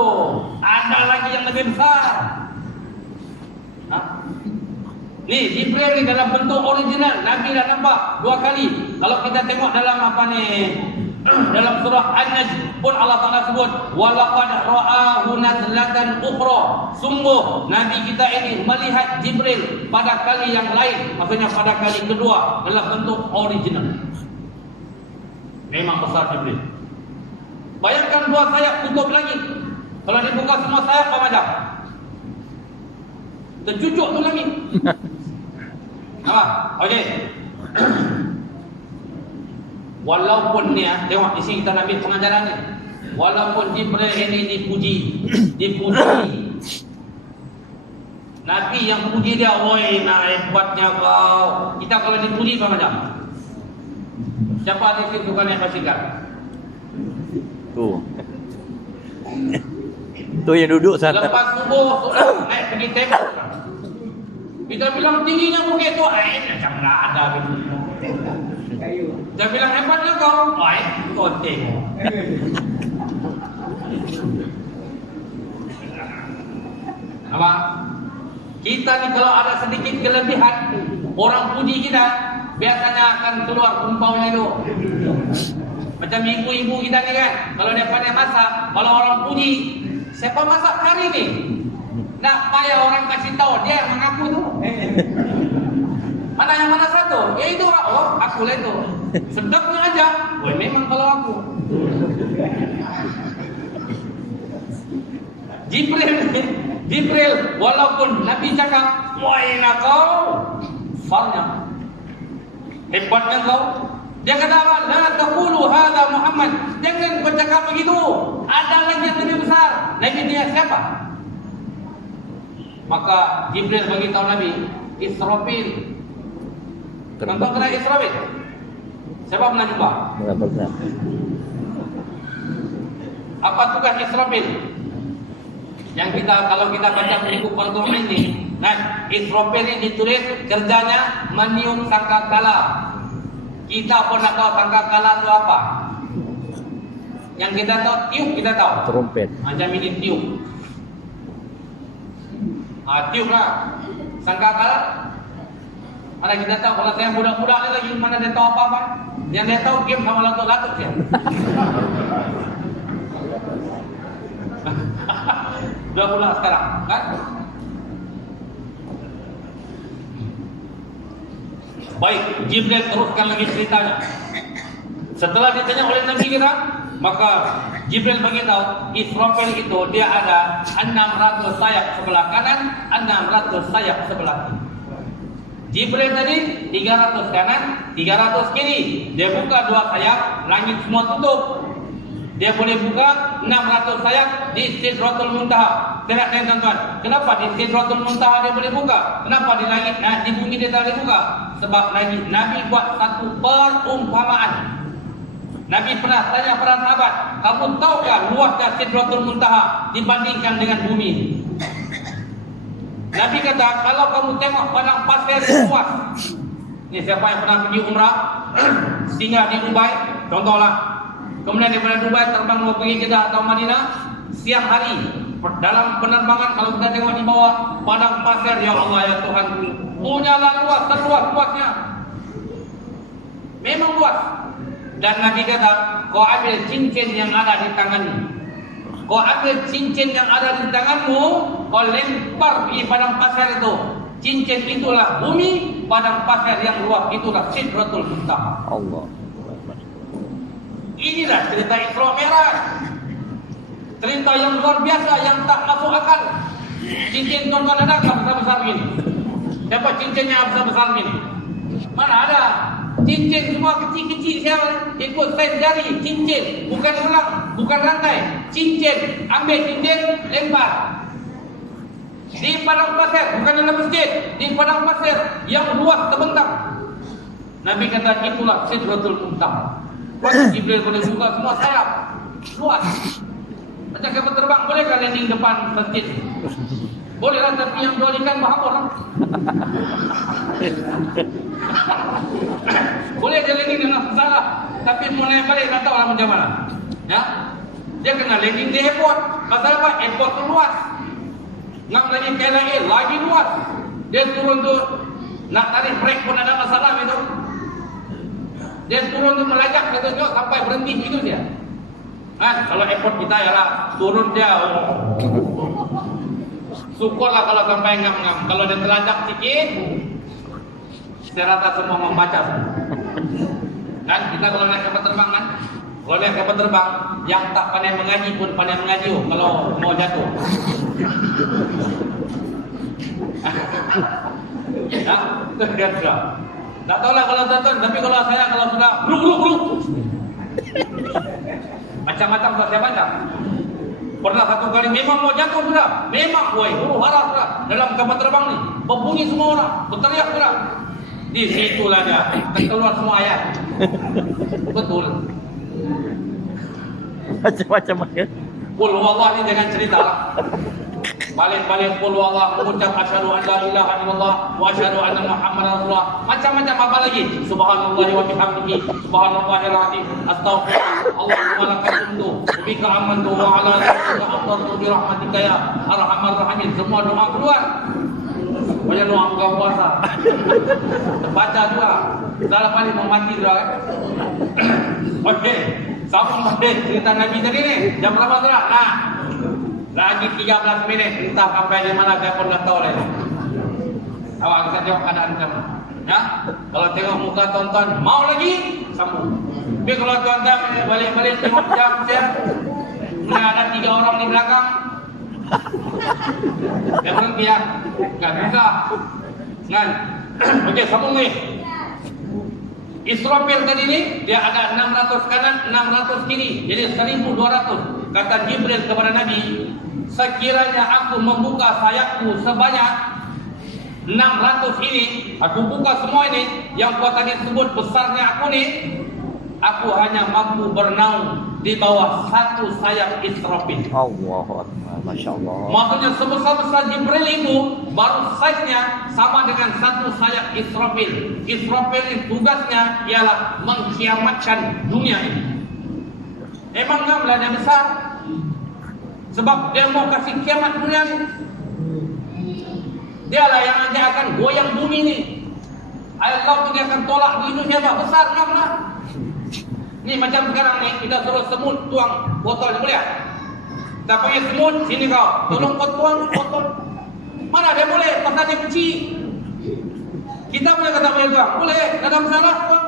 Ada lagi yang lebih besar. Ni Jibril ni dalam bentuk original. Nabi dah nampak 2 kali. Kalau kita tengok dalam apa ni, dalam surah An-Najm pun Allah Taala sebut walaqad ra'ahu nazlatan ukhra. Sungguh Nabi kita ini melihat Jibril pada kali yang lain. Maksudnya pada kali kedua dalam bentuk original. Memang besar Jibril. Bayangkan 2 sayap tutup langit. Kalau dibuka semua sayap apa macam? Tercucuk tu langit. Apa? Okey. Walaupun ni tengok di sini kita nak ambil pengajaran ni. Walaupun Jibril ini dipuji. Nabi yang puji dia, oi nak hebatnya kau. Kita kalau dipuji apa macam? Siapa di situ kan yang pastikan? Tu yang duduk sana. Lepas subuh naik pergi tembok. Kita bilang tingginya bukit tu, macam tak ada gitu. Dia bilang hebatnya kau, kau tengok. Apa? Kita ni kalau ada sedikit kelebihan, orang puji kita, biasanya akan keluar kumpaunya itu. Macam ibu-ibu kita ni kan, kalau dia pandai masak, kalau orang puji, siapa masak hari ni? Nak payah orang kasih tahu, dia yang mengaku tu. Mana yang mana satu? Ya itu, oh aku lah itu. Sedapnya aja, woi memang kalau aku. Jibril, walaupun Nabi cakap, woi nak kau, farnya. Hebatnya kau, Dia kata apa? La taqulu hadza Muhammad. Jangan bercakap begitu. Ada lagi yang lebih besar. Nabi dia siapa? Maka Jibril bagi tahu Nabi, Israfil. Contoh kena Israfil. Siapa pernah jumpa? Benar. Apa tugas Israfil? Yang kita kalau kita baca buku Al-Quran ini, nah Israfil ini ditulis kerjanya meniup sangkakala. Kita pernah tahu sangkakala itu apa? Yang kita tahu tiup, kita tahu. Trompet. Macam ini tiup. Tiup lah. Sangkakala. Mana kita tahu kalau saya budak-budak ni lagi mana dia tahu apa-apa? Yang dia tahu game sama latuk-latuk dia. Budak-budak sekarang, kan? Baik, Jibril teruskan lagi ceritanya. Setelah ditanya oleh Nabi kita, maka Jibril beritahu Israfil itu dia ada 600 sayap sebelah kanan, 600 sayap sebelah kiri. Jibril tadi 300 kanan, 300 kiri. Dia buka 2 sayap, langit semua tutup. Dia boleh buka 600 sayap di Sidratul Muntaha. Tengok tuan-tuan, kenapa di Sidratul Muntaha dia boleh buka? Kenapa di langit, di bumi dia tak boleh buka? Sebab Nabi buat satu perumpamaan. Nabi pernah tanya para sahabat, kamu tahukah luasnya Sidratul Muntaha dibandingkan dengan bumi? Nabi kata, kalau kamu tengok padang pasir yang luas. Ni siapa yang pernah pergi umrah, singgah di Dubai, contohlah. Kemudian daripada Dubai terbang mau pergi Jeddah atau Madinah, siang hari dalam penerbangan kalau kita tengok di bawah padang pasir, ya Allah ya Tuhan, punyalah luas, seluas-luasnya. Memang luas. Dan Nabi kata, kau ambil cincin yang ada di tanganmu. Kau ambil cincin yang ada di tanganmu, kau lempar di padang pasir itu. Cincin itulah bumi, padang pasir yang luas itulah Sidratul Muntaha. Allah. Inilah cerita Isra Mi'raj. Cerita yang luar biasa, yang tak masuk akal. Cincin tuan-tuan ada tak besar-besar begini? Siapa cincinnya besar-besar begini? Mana ada? Cincin semua kecil-kecil siapa? Ikut sen jari, cincin. Bukan gelang, bukan rantai. Cincin, ambil cincin, lempar. Di padang pasir, bukan dalam masjid. Di padang pasir yang luas terbentang. Nabi kata itulah Sidratul Muntaha. Waktu Jibril boleh buka semua sayap luas. Macam kapal terbang, bolehkah landing depan masjid? Bolehlah, tapi yang dolikan berhabur lah. Boleh dia landing dengan salah, tapi mulai balik tak tahu lah macam mana. Ya? Dia kena landing di airport. Pasal apa? Airport tu luas. Ngam lagi KLIA lagi luas. Dia turun tu nak tarik brake pun ada masalah itu. Dia turun tu melajak kata jauh sampai berhenti begitu dia. Kalau airport kita ya lah turun dia. Syukurlah kalau sampai ngam-ngam. Kalau dia terlajak sikit, saya rasa semua membaca. Kan kita kalau naik kapal terbang kan, kalau naik kapal terbang yang tak pandai mengaji pun pandai mengaji kalau mau jatuh. Ya, terbiasa. Tak tahulah kalau tuan-tuan, tapi kalau saya kalau sudah bluk. Macam-macam saya baca. Pernah satu kali memang mau jatuh sudah. Memang boy, huru-hara sudah dalam kapal terbang ni. Berbunyi semua orang, berteriak sudah. Di situlah dia keluar semua ayat. Betul. Macam-macam ya. Qul huwallah ni jangan cerita lah. Balik-balik qul huwallah, mengucap asyhadu an la ilaha illallah wa asyhadu anna muhammadar rasulullah. Macam-macam apa lagi? Subhanallahi wa bihamdihi, subhanallahil azim, astaghfirullah, Allahumma lakal hamdu, bika amantu wa ala rasulika afdaltu bi rahmatika ya arhamar rahimin. Semua doa keluar. Banyak doa buka puasa. Baca juga. Salah paling mau mati juga kan? Okey. Sambung balik cerita Nabi tadi ni. Jam berapa sudah? Nah. Lagi 13 minit. Entah sampai di mana saya pun tak tahu lagi. Awak kita tengok keadaan kamu. Ya? Kalau tengok muka tonton mau lagi sambung. Tapi kalau tuan-tuan balik-balik tengok jam-jam, ada 3 orang di belakang. Dia berhenti ya. Tak bisa. Kan? Okey, sambung ni. Israfil tadi ini dia ada 600 kanan, 600 kiri, jadi 1200. Kata Jibril kepada Nabi, sekiranya aku membuka sayapku sebanyak 600 ini, aku buka semua ini, yang kau tadi sebut besarnya aku ni, aku hanya mampu bernaung di bawah satu sayap Israfil. Allahu Akbar. Masya Allah. Maksudnya sebesar-besar Jibril itu baru saiznya sama dengan satu sayap Israfil. Israfil ini tugasnya ialah mengkiamatkan dunia ini. Emang enggak dia besar? Sebab dia mau kasih kiamat dunia ini. Dialah yang nanti akan goyang bumi ini. Air laut itu dia akan tolak di Indonesia apa? Besar enggak? Ni macam sekarang ni kita suruh semut tuang botol ni, boleh tak? Kita panggil semut, sini kau, tolong kau tuang botol. Mana dia boleh? Pasal dia kecil. Kita punya kata boleh tuang, boleh, tak ada masalah tuang.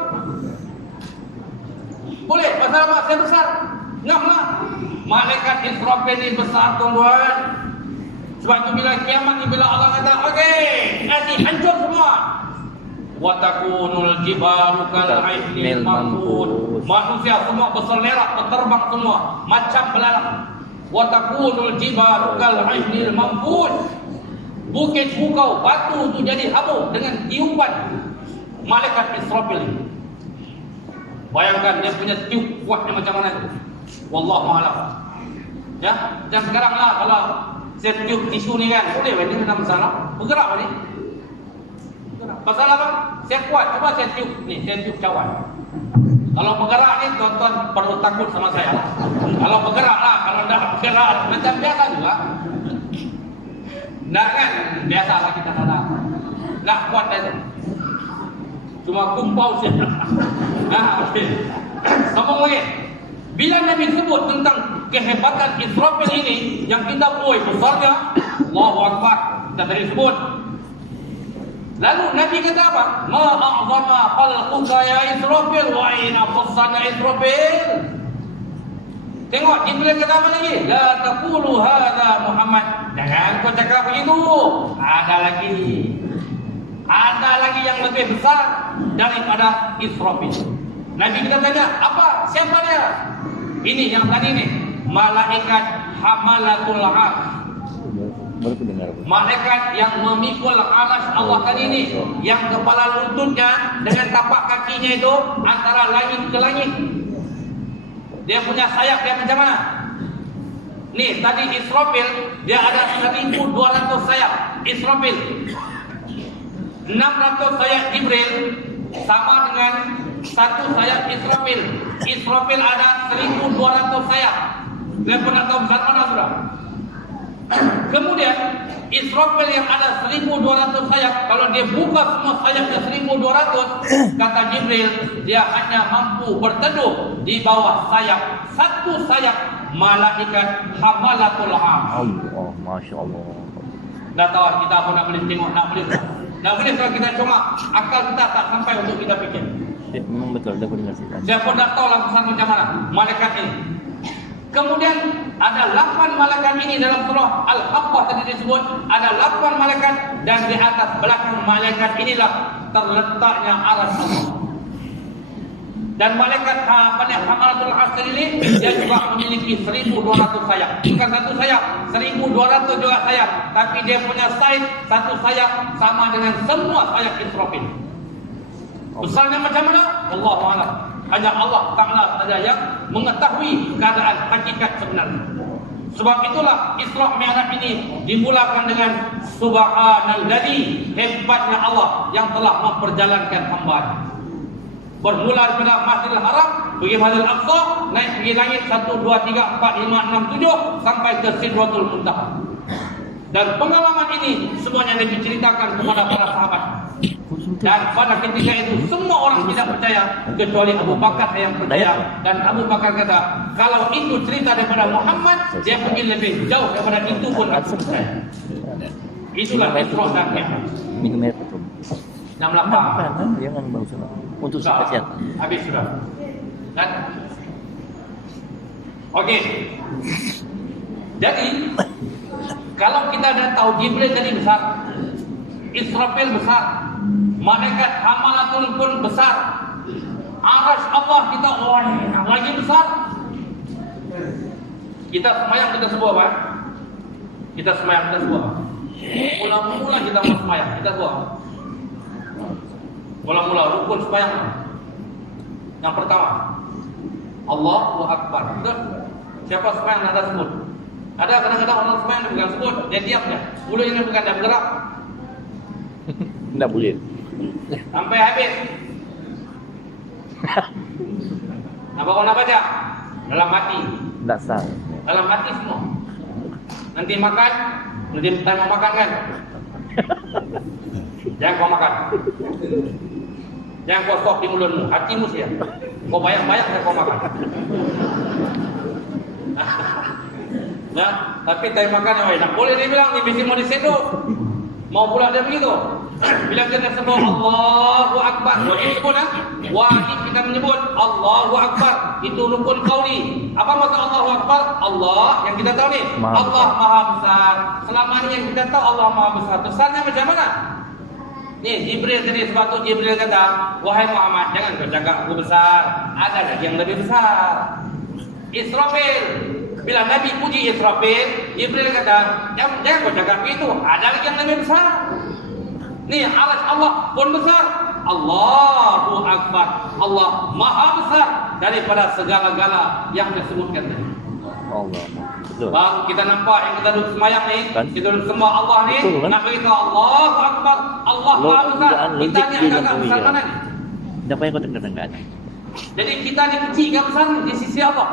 Boleh, pasal apa? Saya besar. Ngaplah. Malaikat Israfil ni besar tuan-tuan. Sebab itu bila kiamat ni, bila Allah kata, okey, kasih hancur semua. Wa takunul jibalu kal ahnil manfud. Manusia semua berselerak, berterbang semua macam belalang. Wa takunul jibalu kal ahnil manfud. Bukit bukau, batu itu jadi habuk dengan tiupan malaikat Israfil. Bayangkan dia punya tiup kuatnya macam mana itu. Wallahu a'lam. Ya, dan sekarang lah kalau saya tiup tisu ni kan, boleh ini tak masalah. Bergerak ni. Pasal apa? Saya kuat. Cuba saya tiup ni, saya tiup cawan. Kalau bergerak ni, tuan-tuan perlu takut sama saya. Kalau bergerak lah, kalau tak bergerak macam biasa juga. Nah kan, biasalah kita sadar. Nak kuat dah. Cuma kumpau saja. Okey. Sambung lagi. Bila Nabi sebut tentang kehebatan Israfil ini, yang kita besarnya, Allahu Akbar, kita tadi sebut. Lalu Nabi kata apa? Ma'a'zama khalquka ya Israfil wa aina fassana Israfil. Tengok Jibril kata apa lagi? La taqulu hadha Muhammad. Jangan kau cakap begitu. Ada lagi yang lebih besar daripada Israfil. Nabi kita tanya, apa? Siapa dia? Ini yang tadi ni, malaikat hamalatul arsh. Malaikat yang memikul arsy Allah tadi ni, yang kepala lututnya dengan tapak kakinya itu antara langit ke langit. Dia punya sayap dia macam mana? Ni tadi Israfil dia ada 1200 sayap. Israfil 600 sayap Jibril sama dengan satu sayap Israfil. Israfil ada 1200 sayap. Dia pernah tahu besar mana sudah? Kemudian Israfil yang ada 1200 sayap, kalau dia buka semua sayapnya 1200, kata Jibril, dia hanya mampu berteduh di bawah sayap satu sayap malaikat hamalatul arsh. Allah, Masya Allah. Dah tahu kita pun nak boleh tengok, nak boleh kalau kita cuma akal kita tak sampai untuk kita fikir. Memang betul, dah pernah dengar. Saya pun dah tahu lah besar macam mana malaikat ini. Kemudian ada 8 malaikat ini dalam surah Al-Haqqah tadi disebut, ada 8 malaikat, dan di atas belakang malaikat inilah terletaknya arsy Allah. Dan malaikat hamalatul arsh ini dia juga memiliki 1200 sayap. Bukan satu sayap, 1200 juga sayap, tapi dia punya saiz satu sayap sama dengan semua sayap Israfil. Besarnya macam mana? Allahu a'lam. Hanya Allah Ta'ala saja yang mengetahui keadaan hakikat sebenarnya. Sebab itulah Isra' Mi'raj ini dimulakan dengan Subhanalladzi, hebatnya Allah yang telah memperjalankan hamba. Bermula daripada Masjidil Haram, pergi Masjidil Aqsa, naik pergi langit 1, 2, 3, 4, 5, 6, 7 sampai ke Sidratul Muntaha. Dan pengalaman ini semuanya diceritakan kepada para sahabat. Dan pada ketika itu semua orang tidak percaya kecuali Abu Bakar yang percaya. Dan Abu Bakar kata, kalau itu cerita daripada Muhammad, dia pergi lebih jauh daripada itu pun aku percaya. Itulah Isra' dan Mi'raj. Minum air betul. Nak melapar. Jangan bau sana. Untuk kesehatan. Habis sudah. Dan okey. Jadi kalau kita dah tahu Jibril tadi besar, Israfil besar, malaikat hamalatul pun besar, Arasy Allah kita lagi besar. Kita semayang kita sebut apa? Kita semayang kita sebut apa? Mula-mula kita mau semayang kita sebut apa? Mula-mula rukun semayang. Yang pertama, Allahu Akbar. Betul? Siapa semayang anda sebut? Ada kadang-kadang orang semayang dia bukan sebut, dia diam ya. Mulutnya bukan dia bergerak. Tidak boleh. Sampai habis. Apa kau nak baca? Dalam hati. Tidak sah. Dalam hati semua. Nanti makan, nanti time mau makan kan? Jangan kau makan. Jangan kau stok di mulutmu, hatimu sih. Kau bayang-bayang saya kau makan. Nah, tapi time makan yang enak. Boleh dia bilang ni mesti mau disedok. Mau pula dia begitu. Bila kita sebut Allahu Akbar, wajib sebut kan? Wajib kita menyebut Allahu Akbar. Itu rukun qauli. Apa maksud Allahu Akbar? Allah yang kita tahu ni. Allah Maha Besar. Selama ni yang kita tahu Allah Maha Besar. Besarnya macam mana? Ni Jibril tadi, sebab tu Jibril kata, wahai Muhammad, jangan kau cakap aku besar. Ada lagi yang lebih besar. Israfil. Bila Nabi puji Israfil, Jibril kata, jangan kau cakap itu. Ada lagi yang lebih besar. Ni arasy Allah pun besar. Allahu Akbar. Allah Maha besar daripada segala-gala yang disebutkan tadi. Allah. Betul. Baru kita nampak yang kita duduk semayang ni, Kan? kita duduk sembah Allah ni, Betul, kan? nak beritahu Allahu Akbar. Allah Maha besar. Kita ni agak besar mana ni? Tidak payah kau tengah-tengah. Jadi kita ni kecil ke besar di sisi Allah.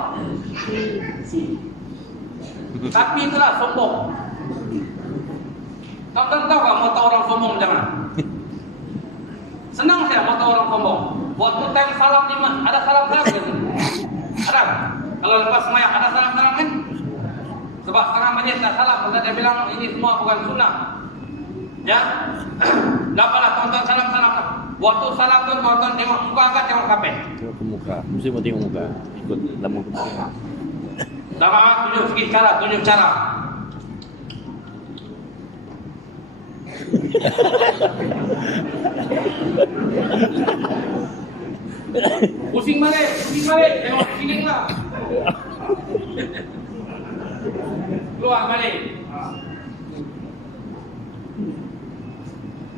Tapi itulah sombong. Kau tahu tak mata orang sombong macam mana? Senang saya mata orang sombong. Waktu time salam ni ada salam-salam ke? Ada. Kalau lepas semayang ada salam-salam kan? Sebab setengah majlis tak salam, kerana dia bilang ini semua bukan sunnah. Ya? Dapatlah tuan-tuan salam-salam. Waktu salam tu tuan-tuan tengok muka angkat, tengok kapek. Tengok ke muka. Mesti mau tengok muka. Ikut lambung ke muka. Lama tunjuk sikit cara, tunjuk cara. Pusing balik, tengok sini lah. Keluar balik.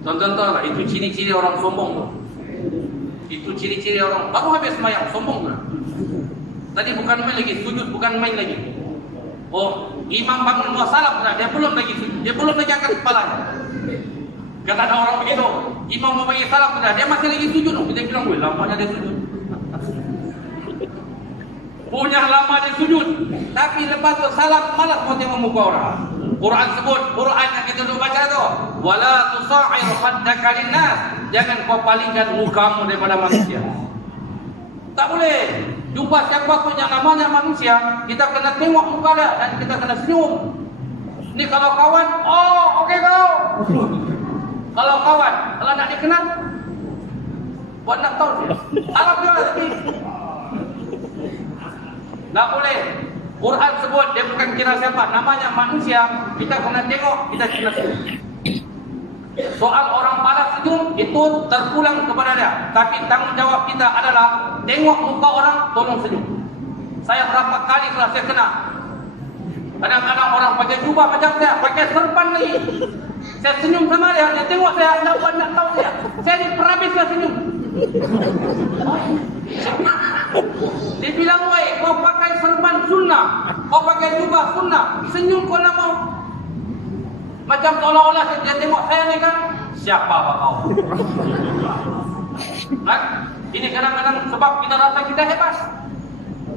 Tonton lah, itu ciri-ciri orang sombong tu. Itu ciri-ciri orang baru habis semayang, sombong tu. Tadi bukan main lagi, sujud bukan main lagi. Oh, imam bangun mau salam dah, dia belum lagi sujud, dia belum lagi angkat kepalanya. Kata ada orang begitu, imam mau bagi salam dah, dia masih lagi sujud. Kita bilang, weh, lamanya dia sujud. Punya lama dia sujud, tapi lepas tu salam malas mau tengok muka orang. Quran sebut, Quran yang kita dulu baca tu, wala tusa'ir khaddaka linnas, jangan kau palingkan mukamu daripada manusia. Tak boleh. Jumpa siapa pun yang namanya manusia, kita kena tengok muka dia dan kita kena senyum. Ni kalau kawan, oh okey kau. Kalau kawan, kalau nak dikenal, buat nak tahu dia. Salam dia tapi tak boleh. Quran sebut dia bukan kira siapa, namanya manusia, kita kena tengok, kita kena senyum. Soal orang balas senyum itu terpulang kepada dia. Tapi tanggungjawab kita adalah tengok muka orang, tolong senyum. Saya berapa kali telah saya kena. Kadang-kadang orang pakai jubah macam saya, pakai serban lagi. Saya senyum sama dia, dia tengok saya, nak buat nak tahu saya. Saya ni perhabis saya senyum. Dia bilang, weh, kau pakai serban sunnah, kau pakai jubah sunnah, senyum kau nak mau. Macam seolah-olah dia tengok saya ni kan, siapa kau? Kan? Ini kadang-kadang sebab kita rasa kita hebat.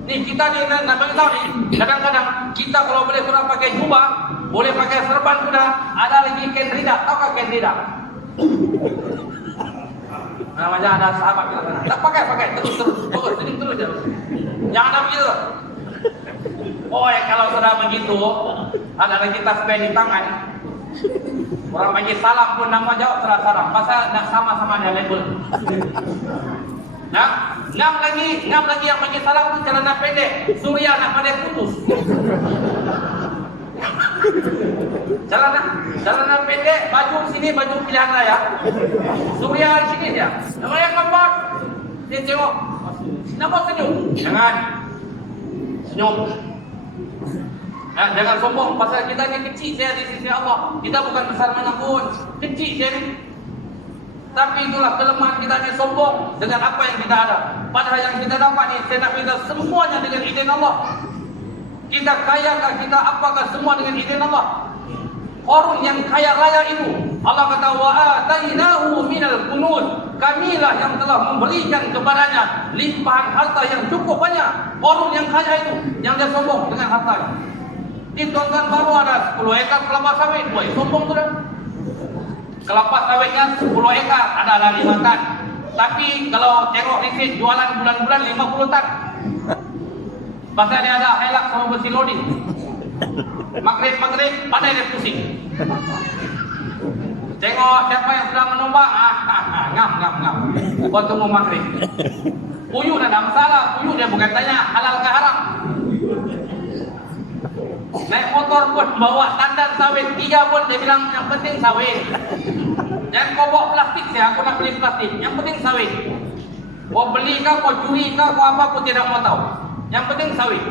Ni kita ni nak beritahu ni, kadang-kadang kita kalau boleh sudah pakai jubah, boleh pakai serban sudah, ada lagi kain rida. Tahu tak kain rida? Namanya ada sahabat kita sana. Tak pakai, terus, senyum terus je. Jangan ada begitu. Oh ya, kalau sudah begitu, ada lagi tasbih di tangan. Orang bagi salam pun nama jawab salah salam. Pasal nak sama-sama dia label. Ngam lagi yang bagi salam tu celana pendek. Surya nak pandai putus. Celana pendek, baju sini baju pilihan raya. Surya di sini dia. Nama yang gambar. Dia tengok, Kenapa senyum? Jangan senyum. Nah, jangan sombong pasal kita ni kecil saya di sisi Allah. Kita bukan besar mana pun, kecil saya ni. Tapi itulah kelemahan kita ni, sombong dengan apa yang kita ada. Padahal yang kita dapat ni, saya nak minta semuanya dengan izin Allah. Kita kayakah kita apakah semua dengan izin Allah? Orang yang kaya raya itu, Allah kata wa atainahu minal kunuz, kamilah yang telah memberikan kepadanya limpahan harta yang cukup banyak. Orang yang kaya itu, yang dia sombong dengan hartanya. Di tuan-tuan baru ada 10 ekar kelapa sawit, boy, sombong tu dah. Kelapa sawitnya 10 ekar, ada lari makan. Tapi kalau tengok riset jualan bulan-bulan 50 tan. Pasal dia ada helak sama besi loading. Maghrib pandai dia pusing. Tengok siapa yang sedang menumbak, ngam. Buat tunggu maghrib. Puyuh tak ada masalah, puyuh dia bukan tanya halal ke haram. Naik motor pun bawa standar sawit 3 pun dia bilang yang penting sawit. Jangan kau bawa plastik saya, aku nak beli plastik. Yang penting sawit. Kau beli kau curi kau apa pun tidak mau tahu. Yang penting sawit.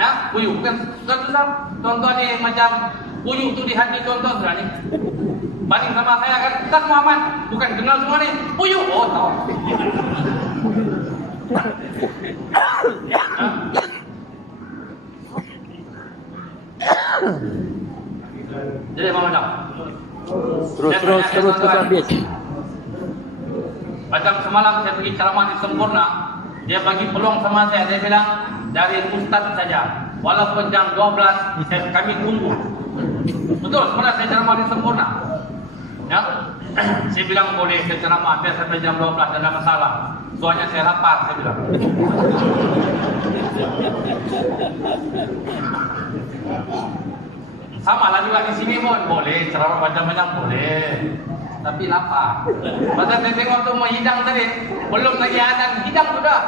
Ya, puyuh bukan susah. Tuan-tuan ni macam puyuh tu di hati tuan-tuan sudah ni. Banding sama saya kan, Ustaz Muhammad bukan kenal semua ni. Puyuh, oh tahu. Jadi apa macam? Terus habis. Macam semalam saya pergi ceramah di Sempurna, dia bagi peluang sama saya, dia bilang dari ustaz saja, walaupun jam 12 kami tunggu. Betul, sebenarnya saya ceramah di Sempurna. Ya, saya bilang boleh saya ceramah biar sampai jam 12 tidak ada masalah. Soalnya saya lapar, saya bilang. Sama lah juga di sini pun boleh ceramah macam-macam boleh, tapi lapar. Pasal saya tengok tu mau hidang tadi, belum lagi adan hidang sudah.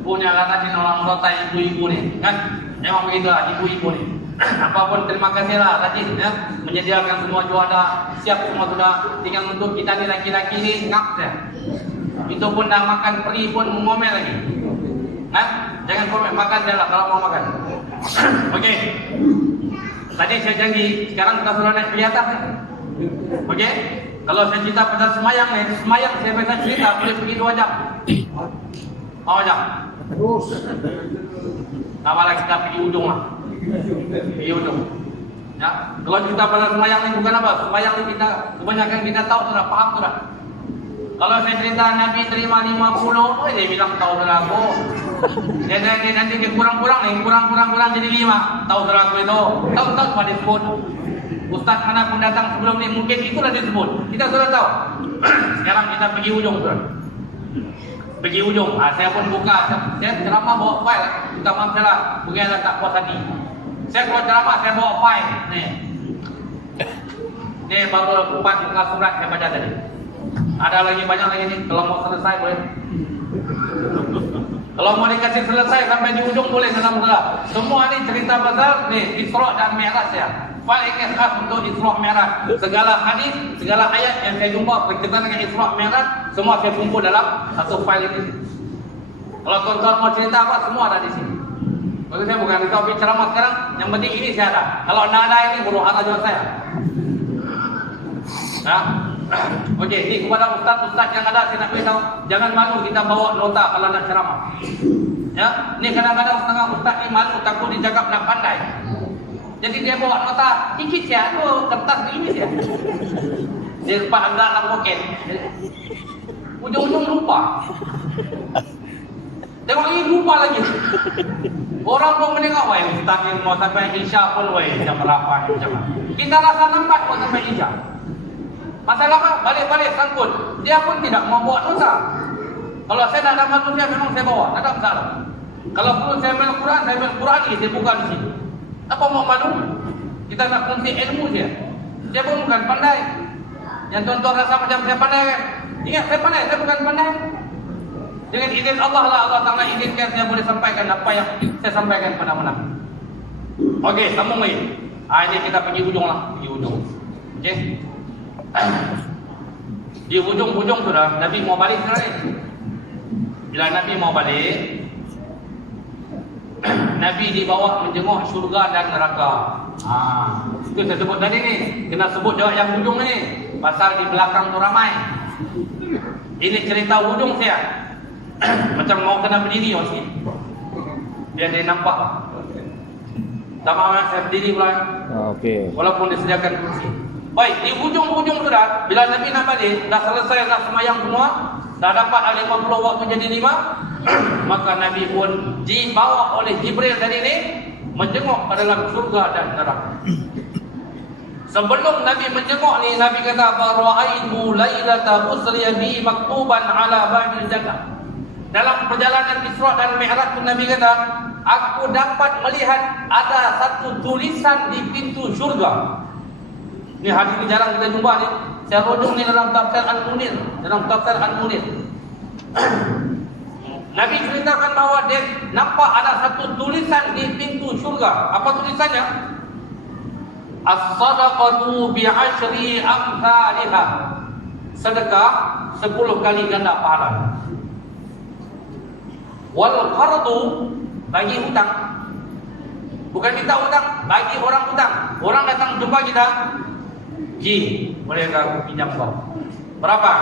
Punya kata orang kota ibu-ibu ni, kan? Memang begitulah ibu-ibu ni. Apapun terima kasihlah tadi ya, menyediakan semua juara, siap semua sudah. Tinggal untuk kita ni laki-laki ni ngap ya. Itu pun dah makan peri pun ngomel lagi. Nah, jangan komen, makan je lah kalau mau makan. Okey. Tadi saya janji, sekarang kita sudah naik di atas ni. Okey. Kalau saya cerita pada semayang ni, semayang saya bisa cerita boleh pergi 2 jam. Mau jam? Terus. Nama lagi kita pergi ujung lah. Pergi ujung. Ya. Kalau cerita pada semayang ni bukan apa, semayang ni kita kebanyakan kita tahu sudah, paham sudah. Kalau saya cerita Nabi terima 50, dia bilang tahu sudah aku. Dia nanti kurang-kurang nih, kurang jadi 5. Tahu sudah aku itu. Tahu cuma disebut. Ustaz mana pun datang sebelum ni mungkin itulah disebut. Kita sudah tahu. Sekarang kita pergi ujung sudah. Pergi ujung. Saya pun buka. Saya ceramah bawa file. Minta maaf saya lah. Mungkin ada tak puas hati. Saya keluar ceramah, saya bawa file. Nih. Ini baru 4 surat saya baca tadi. Ada lagi banyak lagi nih. Kalau mau selesai boleh. Kalau mau dikasih selesai sampai di ujung boleh dalam salah. Semua ni cerita pasal nih Isra dan Mi'raj ya. File ini khas untuk Isra Mi'raj. Segala hadis, segala ayat yang saya jumpa berkaitan dengan Isra Mi'raj, semua saya kumpul dalam satu file ini. Kalau tuan-tuan mau cerita apa, semua ada di sini. Maksud saya bukan topik ceramah sekarang, yang penting ini saya ada. Kalau tidak ada ini baru harta jual saya. Nah. Okey, ni kepada ustaz-ustaz yang ada saya nak beritahu, jangan malu kita bawa nota kalau nak ceramah. Ya, ni kadang-kadang setengah ustaz ni malu takut dicakap nak pandai. Jadi dia bawa nota sikit ya, tu kertas begini ya. Dia lepas agak dalam poket. Ujung-ujung lupa. Tengok ini lupa lagi. Orang pun menengok, wah ustaz ni mau sampai Isya pun wah jam berapa macam mana. Kita rasa nampak mau sampai Isya. Masalah apa? Balik-balik sangkut. Dia pun tidak mau bawa nota. Kalau saya dah ada manusia memang saya bawa, tak ada masalah. Kalau perlu saya ambil Quran, saya ambil Quran ni, saya buka di sini. Apa mau malu? Kita nak kongsi ilmu dia. Dia pun bukan pandai. Yang tuan-tuan rasa macam saya pandai kan? Ingat saya pandai, saya bukan pandai. Dengan izin Allah lah, Allah Ta'ala izinkan saya boleh sampaikan apa yang saya sampaikan pada malam. Okey, sambung lagi. Ini kita pergi ujung lah, pergi ujung. Okey. Di ujung-ujung sudah Nabi mau balik sekarang. Bila Nabi mau balik, Nabi dibawa menjenguk syurga dan neraka. Itu saya sebut tadi ni. Kena sebut jawab yang hujung ni. Pasal di belakang tu ramai. Ini cerita hujung saya. Macam mau kena berdiri mesti. Biar dia nampak. Sama orang saya berdiri pula. Okey. Walaupun disediakan kursi. Baik, di hujung-hujung tu dah, bila Nabi nak balik, dah selesai nak semayang semua, dah dapat 50 waktu jadi 5, maka Nabi pun dibawa oleh Jibril tadi ni menjenguk ke dalam surga dan neraka. Sebelum Nabi menjenguk ni, Nabi kata, "Fara'aitu lailata usriya bi maktuban ala babil jannah." Dalam perjalanan Isra dan Mi'raj tu Nabi kata, aku dapat melihat ada satu tulisan di pintu syurga. Ni hadis ni jarang kita jumpa ni. Saya rujuk ni dalam tafsir Al-Munir, Nabi ceritakan bahawa dia nampak ada satu tulisan di pintu syurga. Apa tulisannya? As-sadaqatu bi'ashri amthaliha. Sedekah 10 kali ganda pahala. Wal qardu, bagi hutang. Bukan minta hutang, bagi orang hutang. Orang datang jumpa kita, "Ji, boleh tak aku pinjam kau?" "Berapa?"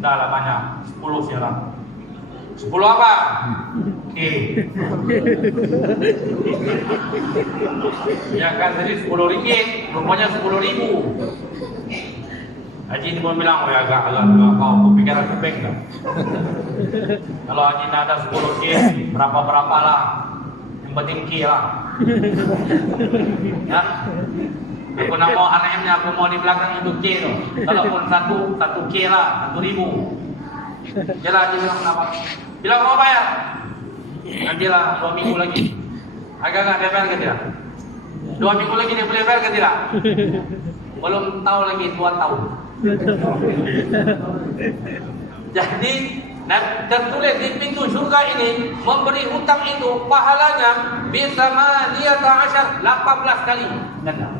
"Dah lah banyak, 10 siaran." "10 apa?" "Okey." Ya kan tadi 10 ringgit, rupanya 10.000. Haji ni pun bilang, agak kau fikir aku bank tak? Kalau Haji nak ada 10 K, berapa-berapa lah. Yang penting K lah. Ya. Aku nak mau RM-nya, aku mau di belakang itu K tu. Kalau pun 1 K lah, 1.000. Jelah Haji bilang kenapa? Bilang mau bayar? Nantilah 2 minggu lagi. Agak-agak dia bayar ke tidak? 2 minggu lagi dia boleh bayar ke tidak? Belum tahu lagi 2 tahun. Jadi tertulis di pintu syurga ini, memberi hutang itu pahalanya bisa 18 kali ganda.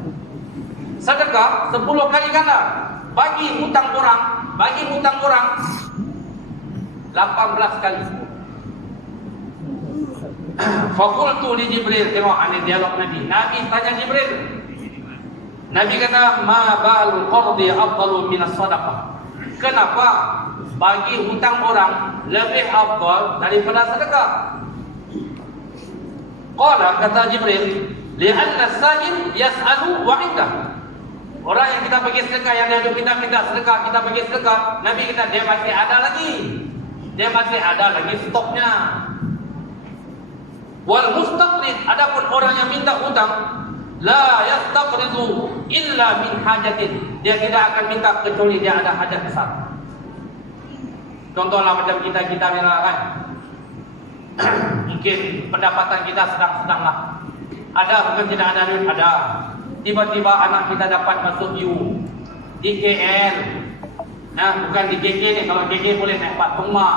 Sedekah 10 kali ganda. Bagi hutang orang 18 kali. Faqultu li Jibril, tengok ini dialog Nabi. Nabi tanya Jibril. Nabi kata, "Ma bal qardi afdalu min as-sadaqah." Kenapa bagi hutang orang lebih afdal daripada sedekah? Qala, kata Jibril, "Li'anna as-sa'il yas'alu wa 'indah." Orang yang kita bagi sedekah, yang dia minta sedekah, kita bagi sedekah, Nabi kata dia masih ada lagi. Dia masih ada lagi stoknya. Wal mustaqrid, adapun orang yang minta hutang, la yastaqridu illa min hajatin. Dia tidak akan minta kecuali dia ada hajat besar. Contohlah macam kita ni lah kan. Mungkin pendapatan kita sedang-sedang lah. Ada bukan tidak ada duit, ada. Tiba-tiba anak kita dapat masuk U di KL. Nah, bukan di GG ni. Kalau GG boleh naik Pak Tungma.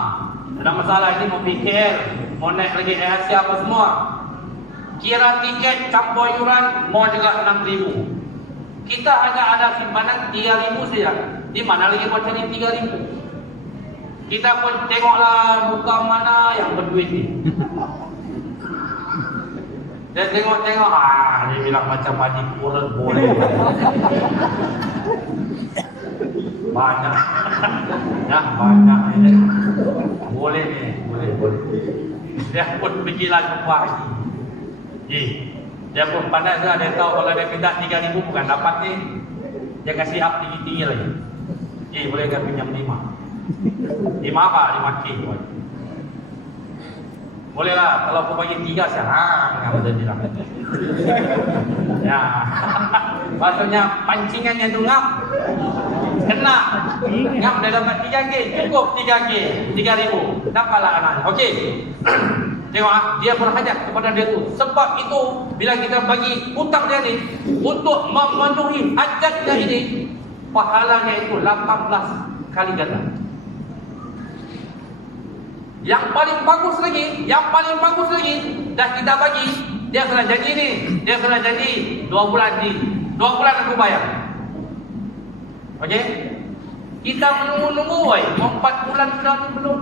Ada masalah ini mau di KL, mau naik lagi Asia apa semua. Kira tiket campur yuran mau juga 6.000. Kita hanya ada simpanan 3.000 saja. Di mana lagi mau cari 3.000? Kita pun tengoklah buka mana yang berduit ni. Dia tengok-tengok, dia bilang macam Haji Pura boleh. Banyak. Ya, banyak ni. Boleh ni, boleh. Dia pun pergilah jumpa Haji. Dia pun pandai lah, dia tahu kalau dia minta 3.000 bukan dapat ni. Dia kasih up tinggi-tinggi lagi. Boleh kan pinjam 5? 5 apa? 5K. Boleh lah, kalau aku bagi 3 sekarang yang ada bilang. Ya. Maksudnya pancingannya tu ngap. Kena. Ngap dia dapat 3K, cukup 3K, 3.000. Dapatlah anaknya. Okey. Tengok, dia berhajat kepada dia tu. Sebab itu bila kita bagi hutang dia ni untuk memenuhi hajatnya ini, pahalanya itu 18 kali ganda. Yang paling bagus lagi, dah kita bagi, dia kena janji ni, dia kena janji 2 bulan ni. 2 bulan aku bayar. Okey? Kita menunggu-nunggu, 4 bulan sudah ni belum.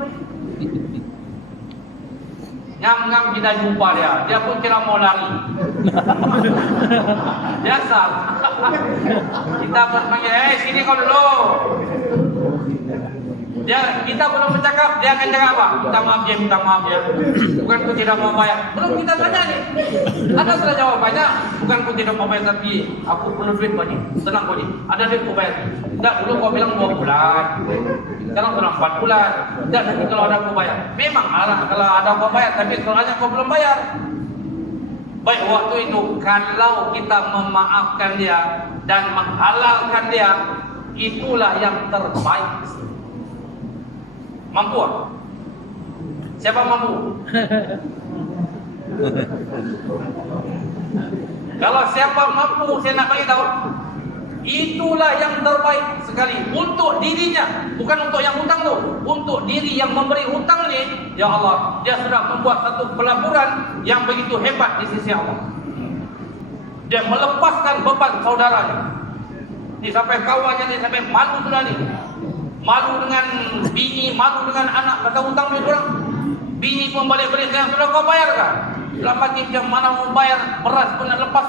Ngam-ngam kita jumpa dia pun kira mau lari. Biasa. Kita berpanggil, sini kau dulu. Kita belum bercakap, dia akan cakap apa? Minta maaf ya. Bukan ku tidak mau bayar. Belum kita tanya nih. Anda sudah jawab banyak. Bukan ku tidak mau bayar, tapi aku perlu duit banyak. Tenang kau ni. Ada duit ku bayar. Tidak, dulu kau bilang 2 bulan. Sekarang sudah 4 bulan. Tidak, nanti kalau ada ku bayar. Memang kalau ada ku bayar, tapi soalnya kau belum bayar. Baik, waktu itu kalau kita memaafkan dia dan menghalalkan dia, itulah yang terbaik. Mampu? Siapa mampu? Kalau siapa mampu, saya nak bagi tahu, itulah yang terbaik sekali untuk dirinya, bukan untuk yang hutang tu. Untuk diri yang memberi hutang ni, ya Allah, dia sudah membuat satu pelaburan yang begitu hebat di sisi Allah. Dia melepaskan beban saudaranya. Ni sampai kawannya ni sampai malu sudah ni. Malu dengan bini, malu dengan anak, kata hutang duit orang. Bini pun balik-balik dengan, sudah kau bayar kan? Lama macam mana mau bayar, beras pun nak lepas.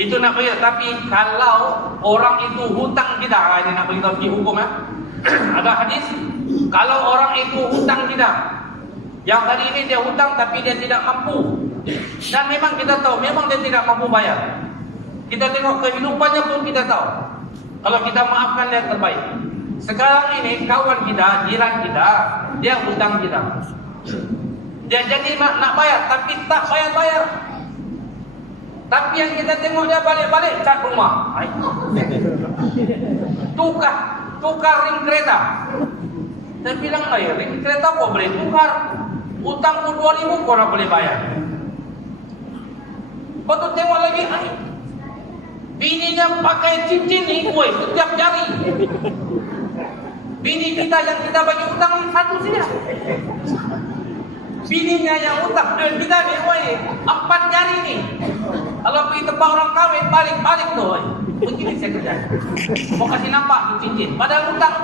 Itu nak bayar. Tapi kalau orang itu hutang kita, ini nak beritahu di hukum ya. Ada hadis, kalau orang itu hutang kita, yang tadi ini dia hutang tapi dia tidak mampu, dan memang kita tahu, memang dia tidak mampu bayar. Kita tengok kehidupannya pun kita tahu. Kalau kita maafkan dia terbaik. Sekarang ini kawan kita, jiran kita, dia hutang kita. Dia jadi nak bayar tapi tak bayar-bayar. Tapi yang kita tengok dia balik-balik cat rumah. Tukar ring kereta. Saya bilang, ring kereta kok boleh tukar? Hutang 2.000 kau nak boleh bayar. Betul tengok lagi, bininya pakai cincin ni, setiap jari. Bini kita yang kita bagi hutang ni satu saja. Bininya yang hutang kita ni, 4 jari ni. Kalau pergi tempat orang kahwin, balik tu. Begini saya kerja. Mau kasih nampak tu cincin. Padahal hutang.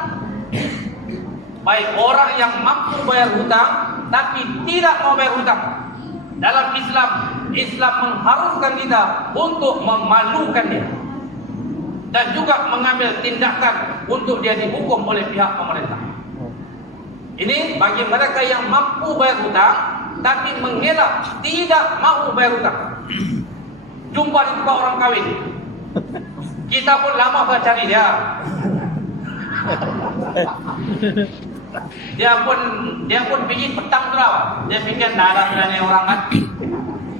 Baik, orang yang mampu bayar hutang tapi tidak mau bayar hutang. Dalam Islam mengharuskan kita untuk memalukan dia dan juga mengambil tindakan untuk dia dihukum oleh pihak pemerintah. Ini bagi mereka yang mampu bayar hutang tapi mengelak tidak mahu bayar hutang. Jumpa di tempat orang kahwin, kita pun lama sudah cari dia. Dia pun pergi petang terang. Dia fikir tak ada berani orang kan.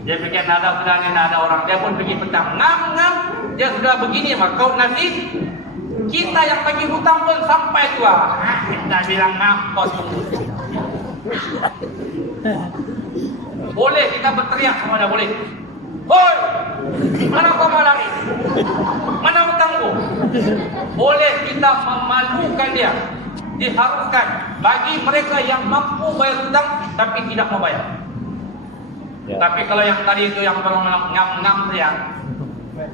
Dia fikir tak ada berani, tak ada orang. Dia pun pergi petang. Ngam. Dia sudah begini mah kau nasi. Kita yang bagi hutang pun sampai tua. Kita bilang ngam kau tunggu. Boleh kita berteriak sama dia boleh. Hoi, mana kau mau lari? Mana hutangku? Boleh kita memalukan dia. Diharuskan bagi mereka yang mampu bayar hutang tapi tidak mau bayar. Ya. Tapi kalau yang tadi itu yang ngam-ngam teriak,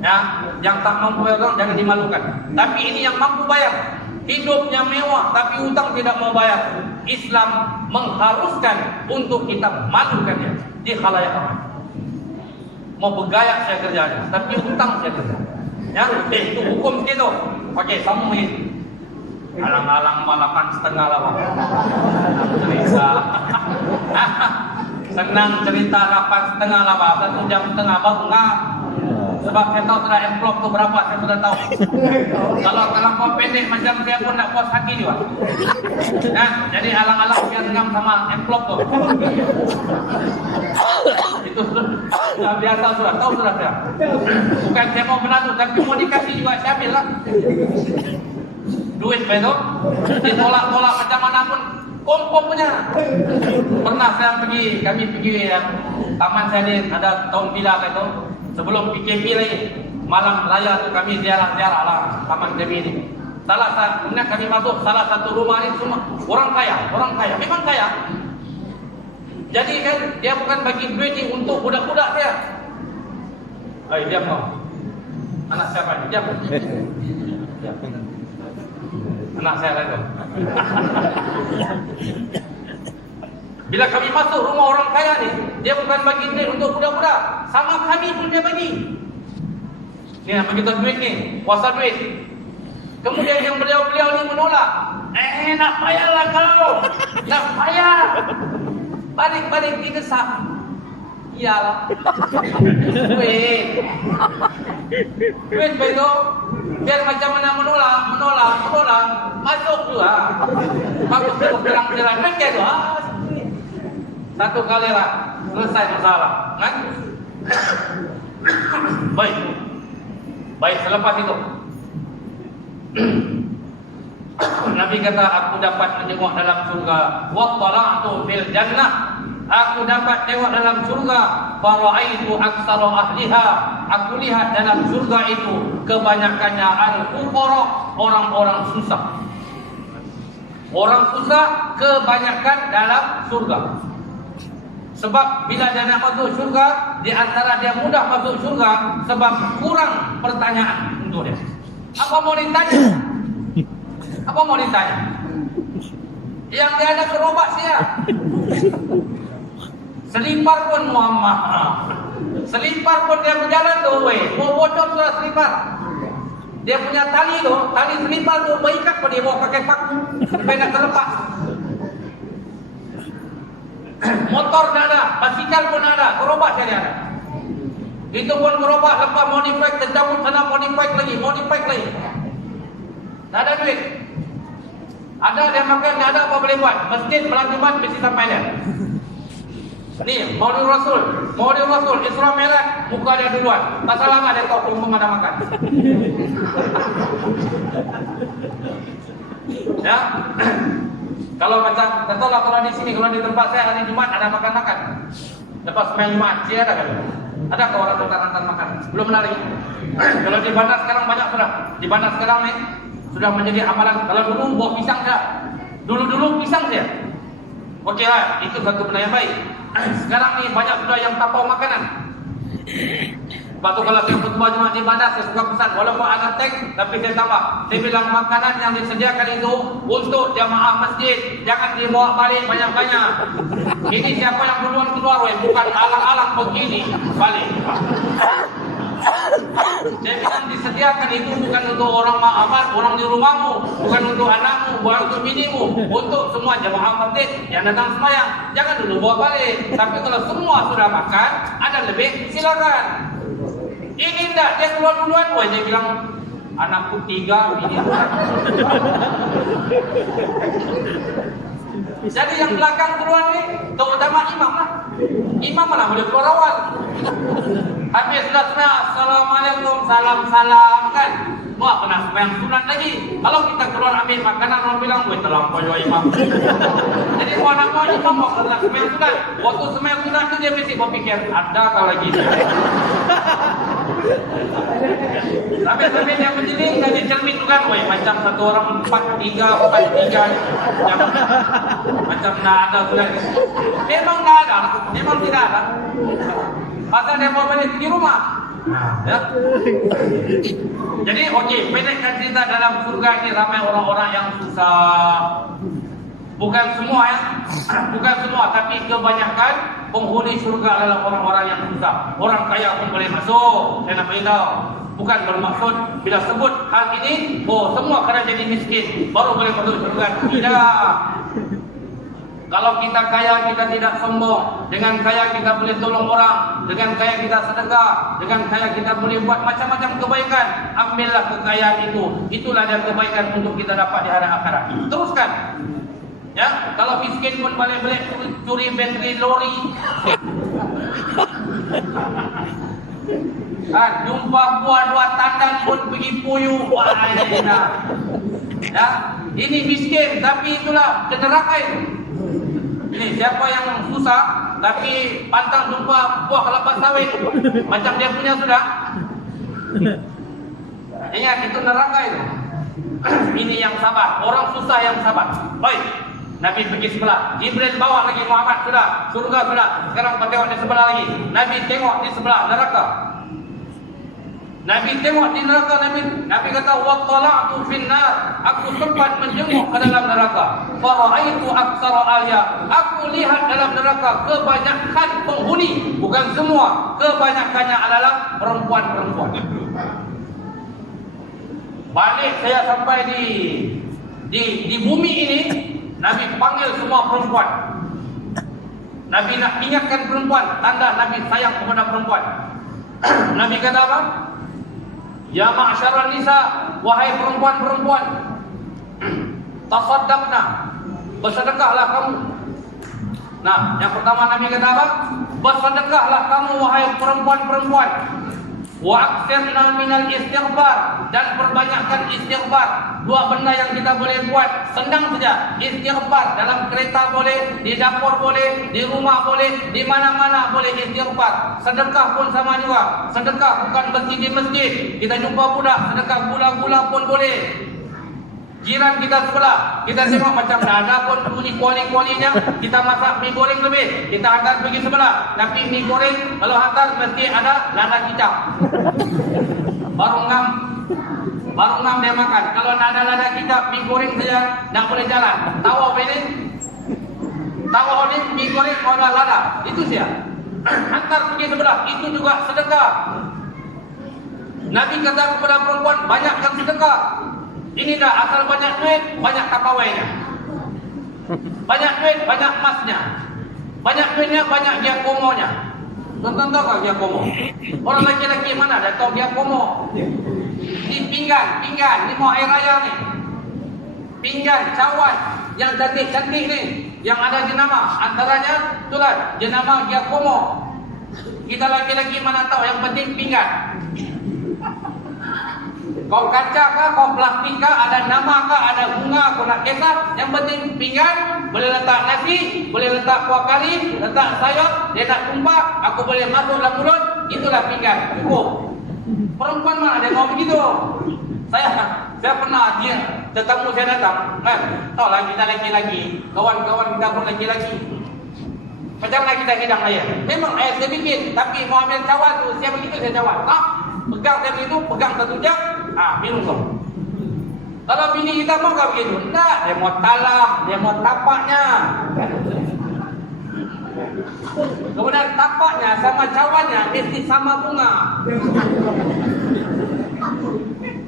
ya, yang tak mampu bayar hutang jangan dimalukan. Tapi ini yang mampu bayar, hidupnya mewah tapi hutang tidak mau bayar. Islam mengharuskan untuk kita malukan dia di khalayak ramai. Mau bergaya saya kerjanya, tapi hutang saya kerja. Ya, itu hukum gitu. Okey, kamu ini. Alang-alang malakan setengah lah, Pak. Senang cerita 8,5 lah, Pak. 1 jam setengah baru ngap. Sebab saya tahu sudah envelope tu berapa, saya sudah tahu. Kalau kau pendek macam saya pun nak puas hati juga. Nah, jadi alang-alang biar ngam sama envelope tu. Itu sudah biasa sudah, tahu sudah saya. Bukan saya mau menadu, tapi mau dikasih juga saya ambil lah. Duit betul, ditolak-tolak macam mana pun kom punya. Pernah kami pergi taman saya ni ada tahun bila itu sebelum PKP lagi, malam raya tu kami ziarah-ziarah lah taman kami ni. Kemudian kami masuk salah satu rumah ni semua orang kaya, memang kaya. Jadi kan dia bukan bagi duit ni untuk budak-budak dia. Diam kau. Anak siapa ni? Diam. Anak saya lagi. Bila kami masuk rumah orang kaya ni, dia bukan bagi duit untuk budak-budak, sama kami pun dia bagi. Ni nak bagi duit ni, kuasa duit. Kemudian yang beliau-beliau ni menolak. Nak payahlah kau. Nak payah. Balik-balik dia kesah. Iyalah. Duit begitu. Biar macam mana menolak. Masuk juga. Bagus terus terang-terang. Macam tu. Satu kali lah. Selesai masalah. Kan? Baik, selepas itu. Nabi kata, aku dapat menengok dalam surga. Wattala'tu fil jannah. Aku dapat tengok dalam surga. Fara'aitu aksara ahliha. Aku lihat dalam surga itu kebanyakannya al-fuqara, orang-orang susah. Orang susah kebanyakan dalam surga. Sebab bila dia nak masuk surga, di antara dia mudah masuk surga sebab kurang pertanyaan untuk dia. Apa mau ditanya? Apa mau ditanya? Yang dia ada gerobak sia. Selipar pun Muhammad. Selipar pun dia berjalan tu, mau bocor sudah selipar. Dia punya tali tu, tali selipar tu berikat pada dia bawa pakai paku supaya nak terlepas. Motor dah ada, basikal pun ada, gerobak saja ada. Itu pun gerobak lepas modify, tercabut sana modify lagi. Tak ada duit. Ada dia makan, tak ada apa boleh buat. Masjid Melangkuman mesti sampai dia. Ni, Maulid Rasul, Isra Mi'raj, muka dia duluan. Tak salah tak dia tahu pun ada makan. Ya. Kalau macam, contohlah kalau di sini, kalau di tempat saya hari Jumat ada makan-makan. Lepas sembahyang Jumat, dia ada kan? Ada ke orang hantar makan? Belum ada lagi. Kalau di bandar sekarang banyak sudah. Di bandar sekarang ni sudah menjadi amalan. Kalau dulu buah pisang saja. Dulu pisang saja. Okey lah, itu satu benda yang baik. Sekarang ni banyak sudah yang tapau makanan. Sebab tu kalau saya khutbah Jumat di bandar, saya suka pesan walaupun ada teks, tapi saya tambah. Saya bilang makanan yang disediakan itu untuk jamaah masjid, jangan dibawa balik banyak-banyak. Ini siapa yang duluan keluar, bukan alang-alang begini balik. Saya bilang disediakan itu bukan untuk orang ma'amat, orang di rumahmu, bukan untuk anakmu, bukan untuk binimu, untuk semua jamaah masjid yang datang sembahyang. Jangan dulu bawa balik. Tapi kalau semua sudah makan, ada lebih, silakan. Ini enggak, dia keluar duluan. Dia bilang, anakku 3, bini 4. Jadi yang belakang duluan ni, terutama imam lah. Imam mana boleh keluar awal. Habis sudah assalamualaikum, salam kan. Wah, kena sembahyang sunat lagi. Kalau kita keluar ambil makanan, orang bilang, terlampau ya imam. Jadi anak imam mau keluar sembahyang sunat. Waktu sembahyang sunat tu dia mesti berfikir, ada kah lagi? Sampai dia berdiri, dia cermin tu kan, macam satu orang 4, 3. Macam tak ada sudah. Memang tak ada, memang tidak ada. Pasal dia mau balik di rumah. Ya. Jadi okey, pendekkan cerita dalam surga ini ramai orang-orang yang susah. Bukan semua ya, bukan semua, tapi kebanyakan penghuni surga adalah orang-orang yang susah. Orang kaya pun boleh masuk. Saya nak beritahu, bukan bermaksud bila sebut hal ini, semua kena jadi miskin baru boleh masuk surga. Tidak. Kalau kita kaya, kita tidak sombong. Dengan kaya kita boleh tolong orang. Dengan kaya kita sedekah. Dengan kaya kita boleh buat macam-macam kebaikan. Ambillah kekayaan itu. Itulah dia kebaikan untuk kita dapat di hari akhirat. Teruskan. Ya, kalau miskin pun balik-balik curi bateri lori. Jumpa buah 2 tandan pun pergi puyuh. Wah, ya, ini miskin, tapi itulah neraka itu. Ini siapa yang susah tapi pantang jumpa buah kelapa sawit macam dia punya sudah. Ingat, itu neraka itu. Ini yang sabar, orang susah yang sabar. Baik, Nabi pergi sebelah, Jibril bawa lagi Muhammad sudah, surga sudah. Sekarang tengok di sebelah lagi. Nabi tengok di sebelah neraka. Nabi tengok di neraka, Nabi kata wattala'tu finnar, aku sempat menjenguk ke dalam neraka. Fara'aitu aktsara ahliha, aku lihat dalam neraka kebanyakan penghuni, bukan semua, kebanyakannya adalah perempuan-perempuan. Balik saya sampai di bumi ini, Nabi panggil semua perempuan. Nabi nak ingatkan perempuan, tanda Nabi sayang kepada perempuan. Nabi kata apa? Ya ma'syaral nisa, wahai perempuan-perempuan, tasaddaqna, bersedekahlah kamu. Nah, yang pertama Nabi kata apa? Bersedekahlah kamu wahai perempuan-perempuan. Wa aktsirna minal istighfar, dan perbanyakkan istighfar. Dua benda yang kita boleh buat senang saja. Istighfar dalam kereta boleh, di dapur boleh, di rumah boleh, di mana-mana boleh istighfar. Sedekah pun sama juga. Sedekah bukan mesti di masjid. Kita jumpa budak sedekah gula-gula pun boleh. Jiran kita sebelah, kita tengok macam dah ada pun bunyi kuali-kualinya, kita masak mie goreng lebih, kita hantar pergi sebelah. Tapi mie goreng kalau hantar mesti ada lada kicap. Baru ngam dia makan. Kalau tak ada lada kicap, mie goreng saja tak boleh jalan. Tahu ini? Tahu ini mie goreng mau ada lada. Itu saja. Hantar pergi sebelah, itu juga sedekah. Nabi kata kepada perempuan, banyakkan sedekah. Ini dah asal banyak duit, banyak kapawainya. Banyak duit, banyak emasnya. Banyak duitnya, banyak giacomonya. Tuan-tuan tahu tak giacomo? Orang laki-laki mana dah tahu giacomo? Di pinggan, ni mau air raya ni. Pinggan, cawan, yang cantik-cantik ni, yang ada jenama. Antaranya, itulah jenama giacomo. Kita laki-laki mana tahu, yang penting pinggan. Kau kaca kah, kau plastik kah, ada nama kah, ada bunga, kau nak kisah. Yang penting pinggan, boleh letak nasi, boleh letak kuah kari, letak sayur, dia nak tumpah, aku boleh masuk dalam mulut, itulah pinggan. Cukup. Perempuan mana dia mau begitu? Saya pernah tetamu saya datang, kan? Tahu lah kita laki-laki, kawan-kawan kita pun laki-laki. Macam mana kita hidang air? Memang air saya bikin, tapi mau ambil cawan tu, siapa begitu saya cawan. Tak? Pegang saya begitu, pegang satu jam, minum kau. Kalau bini kita mau kau begitu? Tak, dia mau talam, dia mau tapaknya. Kemudian tapaknya sama cawannya mesti sama bunga.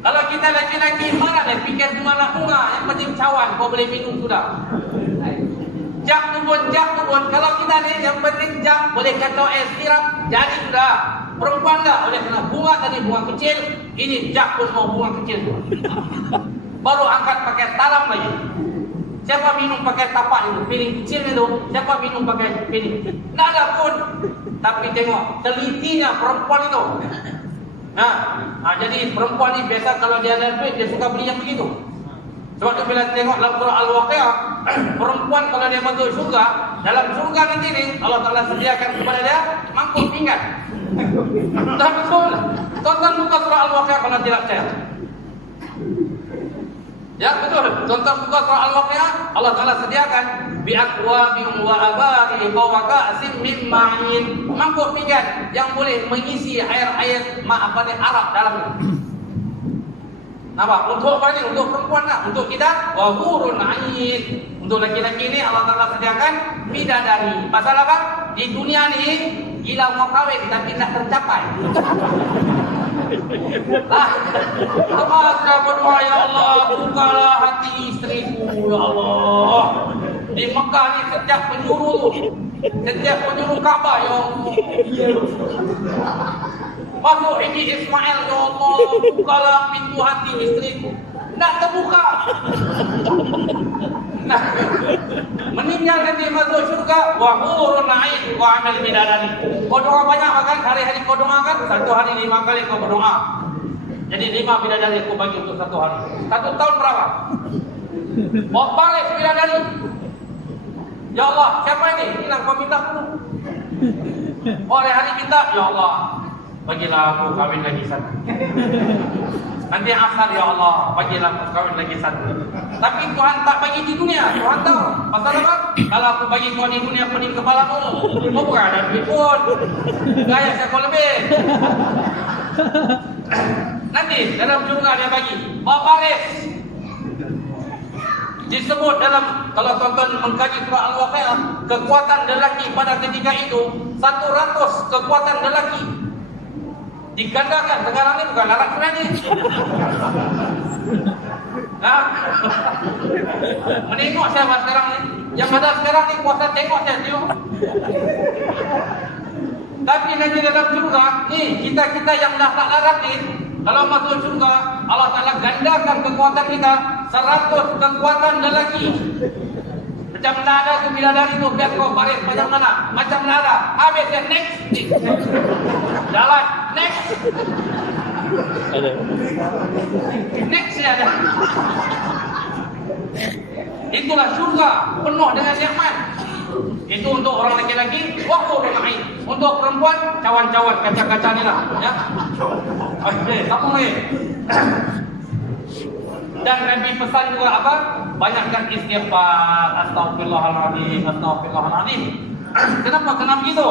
Kalau kita laki-laki mana dia fikir bunga, yang penting cawan kau boleh minum sudah. Jak tubun. Kalau kita ni yang penting jak boleh kacau air sirap, jadi sudah. Perempuan tak boleh kena bunga tadi, bunga kecil. Ini jak pun mau bunga kecil tu. Baru angkat pakai talam lagi. Siapa minum pakai tapak itu, piring kecil itu? Siapa minum pakai piring? Tak ada pun. Tapi tengok telitinya perempuan itu. Jadi perempuan ni biasa kalau dia ada duit, dia suka beli yang begitu. Sebab tu bila tengok dalam surah Al-Waqiah, perempuan kalau dia masuk surga, dalam surga nanti ni Allah Ta'ala sediakan kepada dia mangkuk pinggan. Tak betul. Tonton buka surah Al-Waqiah kalau tidak percaya. Ya betul. Tonton buka surah Al-Waqiah, Allah Ta'ala sediakan bi'akwabin wa abari wa ka'sin min ma'in, mangkuk pinggan yang boleh mengisi air-air Arab dalamnya. Nampak? Untuk apa ni? Untuk perempuan tak? Untuk kita? Wa hurun 'ain. Untuk laki-laki ni Allah Ta'ala sediakan bidadari. Pasal apa? Di dunia ni gila mau kahwin tapi tak tercapai. Maka berdoa, ya Allah, bukalah hati istriku, ya Allah. Di Mekah ni setiap penjuru Kaabah, ya Allah. Masuk ini Ismail, ya Allah, bukalah pintu hati istriku. Tak terbuka. Nah, meninggal nanti masuk syurga, wa hurun 'ain wa 'amal bidadari. Kau doa banyak makan, hari-hari kau doa kan, satu hari 5 kali kau berdoa. Jadi 5 bidadari kau bagi untuk satu hari. 1 tahun berapa? Mau balik bidadari. Ya Allah, siapa ini? Inilah kau minta dulu. Hari-hari minta, ya Allah, bagilah aku kawin lagi satu. Nanti asar, ya Allah, bagilah aku kawin lagi satu. Tapi Tuhan tak bagi di dunia. Tuhan tahu. Pasal apa? Kalau aku bagi kau di dunia, pening kepalamu. Kau bukan ada duit pun. Gaya saya kau lebih. Nanti dalam surga dia bagi bawa baris. Disebut dalam, kalau tuan-tuan mengkaji surah Al-Waqiah, kekuatan lelaki pada ketika itu 100 kekuatan lelaki. Digandakan. Sekarang ni bukan larat sebenarnya. Nah, menengok siapa sekarang ni? Yang ada sekarang ni kuasa tengok saya tengok. Tapi nanti dalam surga ni, kita yang dah tak larat ni, kalau masuk surga, Allah Ta'ala gandakan kekuatan kita 100 kekuatan lelaki. Macam nada tu bidadari tu, biar kau baris macam mana? Macam nada. Habis dia next. Jalan, next. Ada. Next dia ada. Itulah surga penuh dengan nikmat. Itu untuk orang lelaki-lelaki, wahur main. Untuk perempuan, cawan-cawan kaca-kaca ni lah. Ya. Okey, apa lagi? Dan Nabi pesan juga apa? Banyakkan istighfar, astaghfirullahaladzim, astaghfirullahaladzim. Kenapa kena begitu?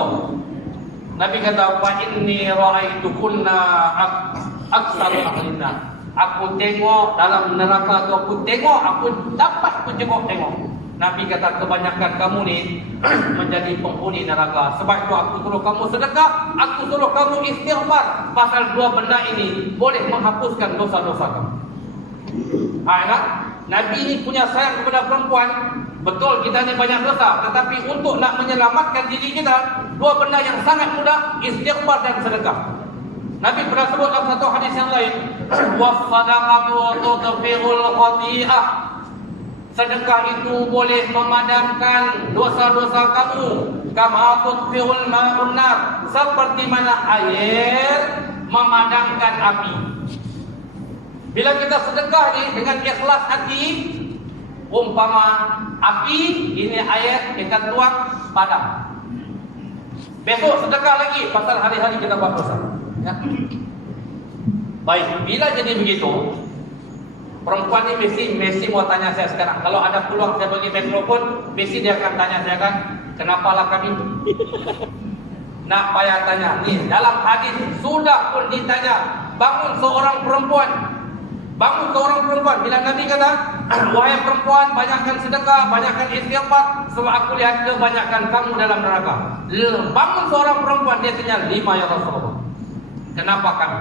Nabi kata, fa inni ra'aitukunna aksar ahlina. Aku tengok dalam neraka tu, aku tengok, aku dapat aku tengok. Nabi kata, kebanyakan kamu ni menjadi penghuni neraka. Sebab itu aku suruh kamu sedekah, aku suruh kamu istighfar. Pasal dua benda ini boleh menghapuskan dosa-dosa kamu. Anak, Nabi ini punya sayang kepada perempuan. Betul kita ni banyak dosa, tetapi untuk nak menyelamatkan diri kita, dua benda yang sangat mudah, istighfar dan sedekah. Nabi pernah sebut dalam satu hadis yang lain, was-sadaqatu tudfi'ul khati'ah. Sedekah itu boleh memadamkan dosa-dosa kamu, kama tudfi'ul ma'un nar, seperti mana air memadamkan api. Bila kita sedekah ni dengan ikhlas hati, umpama api, ini air kita tuang padam. Besok sedekah lagi, pasal hari-hari kita buat dosa. Ya. Baik, bila jadi begitu, perempuan ni mesti mau tanya saya sekarang. Kalau ada peluang saya bagi mikrofon, mesti dia akan tanya saya kan, kenapalah kami? Nak payah tanya. Ni dalam hadis sudah pun ditanya, bangun seorang perempuan. Bangun seorang perempuan. Bila Nabi kata, wahai perempuan, banyakkan sedekah, banyakkan istighfar, sebab aku lihat kebanyakan kamu dalam neraka. Bangun seorang perempuan, dia tanya 5 ya Rasulullah. Kenapa kami?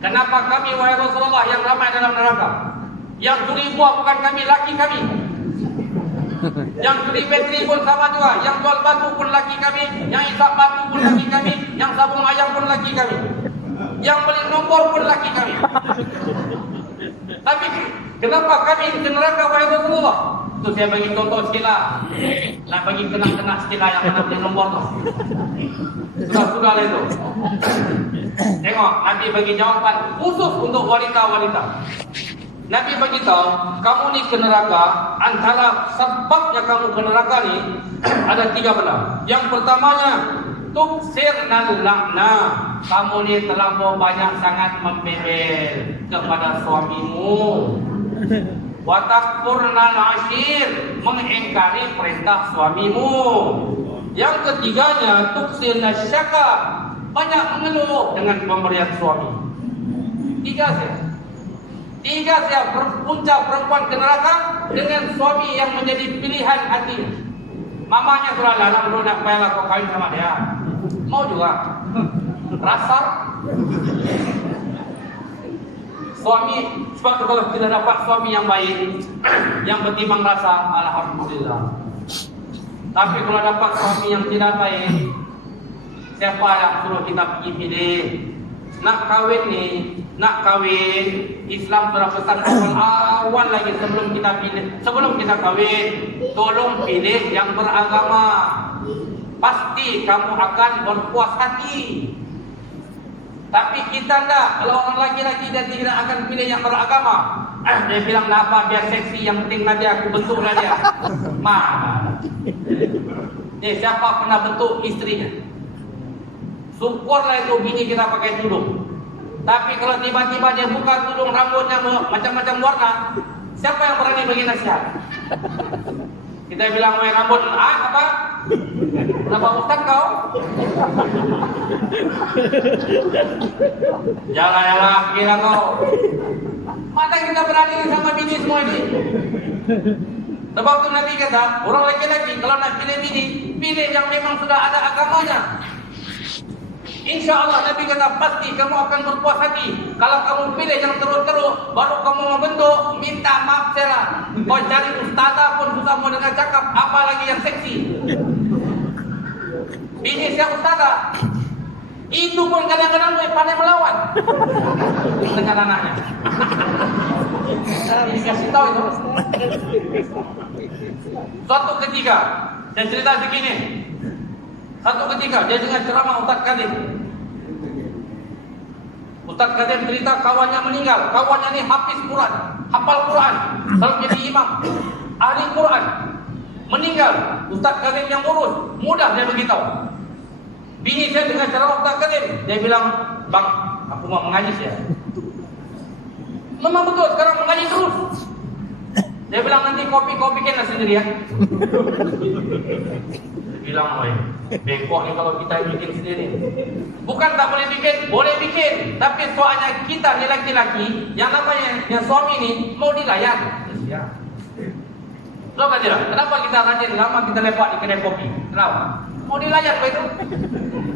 Kenapa kami wahai Rasulullah yang ramai dalam neraka? Yang curi buah bukan kami, laki kami. Yang curi bateri pun sama juga. Yang jual batu pun laki kami. Yang isap batu pun laki kami. Yang sabung ayam pun laki kami. Yang beli nombor pun laki kami. Tapi kenapa kami ke neraka wahai Rasulullah? Itu saya bagi contoh sikit lah. Nak bagi kena-kena sikit lah yang mana beli nombor tu. Sudah lah itu. Tengok, Nabi bagi jawapan khusus untuk wanita-wanita. Nabi beritahu, kamu ni ke neraka, antara sebabnya kamu ke neraka ni ada 3 benda. Yang pertamanya, tuksirnal lakna. Kamu ni terlampau banyak sangat membebel kepada suamimu. Wa takfurnal ashir, mengingkari perintah suamimu. Yang ketiganya, tuksirna syaka, banyak mengeluh dengan pemberian suami. 3 saja punca perempuan ke neraka dengan suami yang menjadi pilihan hati. Mamanya sudah lalang dulu nak bayar kau kawin sama dia. Mau juga. Rasa suami, sebab kalau kita dapat suami yang baik, yang bertimbang rasa, alhamdulillah. Tapi kalau dapat suami yang tidak baik, siapa yang suruh kita pergi pilih? Nak kahwin ni, nak kahwin, Islam sudah pesan awal lagi sebelum kita pilih, sebelum kita kahwin, tolong pilih yang beragama. Pasti kamu akan berpuas hati. Tapi kita tak, kalau orang laki-laki dia tidak akan pilih yang beragama. Dia bilang apa, biar seksi, yang penting nanti aku bentuklah dia. Mana? Ni siapa pernah bentuk istrinya? Syukurlah itu bini kita pakai tudung. Tapi kalau tiba-tiba dia buka tudung, rambutnya macam-macam warna, siapa yang berani bagi nasihat? Kita bilang, rambut apa? Kenapa ustaz kau? Jangan kira kau. Mana kita berani sama bini semua ini? Sebab tu Nabi kata, orang laki-laki kalau nak pilih bini, pilih yang memang sudah ada agamanya. Insya Allah Nabi kata pasti kamu akan berpuas hati. Kalau kamu pilih yang teruk-teruk, baru kamu membentuk, minta maaf saya. Kau cari ustazah pun susah mau dengar cakap, apalagi yang seksi. Bini saya ustazah, itu pun kadang-kadang pandai melawan dengan anaknya. Dikasih tahu itu. Suatu ketika, saya cerita begini. Satu ketika dia dengar ceramah Ustaz Kadim. Ustaz Kadim cerita kawannya meninggal. Kawannya ni hafiz Quran, hafal Quran, selalu jadi imam, ahli Quran. Meninggal, Ustaz Kadim yang urus. Mudah dia beritahu. Bini saya dengar ceramah Ustaz Kadim, dia bilang, "Bang, aku mau mengaji saya." Memang betul, sekarang mengaji terus. Dia bilang nanti kopi bikinlah sendiri ya. Bilang, "Oi, bengkok ni kalau kita bikin sendiri." Bukan tak boleh bikin, boleh bikin. Tapi soalnya kita ni laki-laki, yang namanya yang suami ni mau dilayan. Ya. Tahu tak tidak? Kenapa kita rajin lama kita lepak di kedai kopi? Kenapa? Mau dilayan kau itu.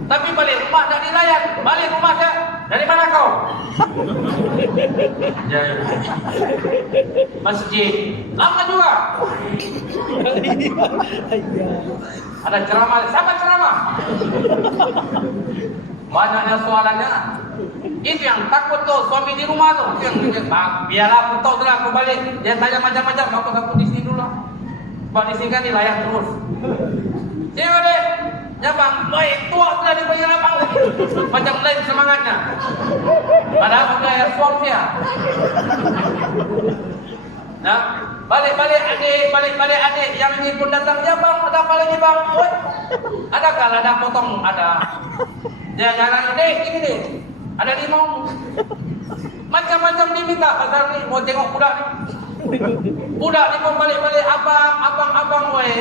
Tapi balik rumah tak dilayan. Balik rumah saya, dari mana kau? Dari masjid. Lama juga. Ada ceramah, siapa ceramah? Banyaknya soalannya. Itu yang takut tuh suami di rumah tuh. Yang biarlah aku tahu lah aku balik. Dia tanya macam-macam. Aku di sini dulu. Sebab di sini kan dilayan terus. Sini deh. Ya bang, baik tua sudah di bagian abang lagi. Macam lain semangatnya. Padahal sudah ya suami ya. Nah, balik adik yang ini pun datang. Ya bang, ada apa lagi bang? Woi, ada kalau ada potong ada. Dia jalan deh, ini deh. Ada limau. Macam-macam diminta. Pasal ni mau tengok budak ni. Budak ni pun balik abang, woi.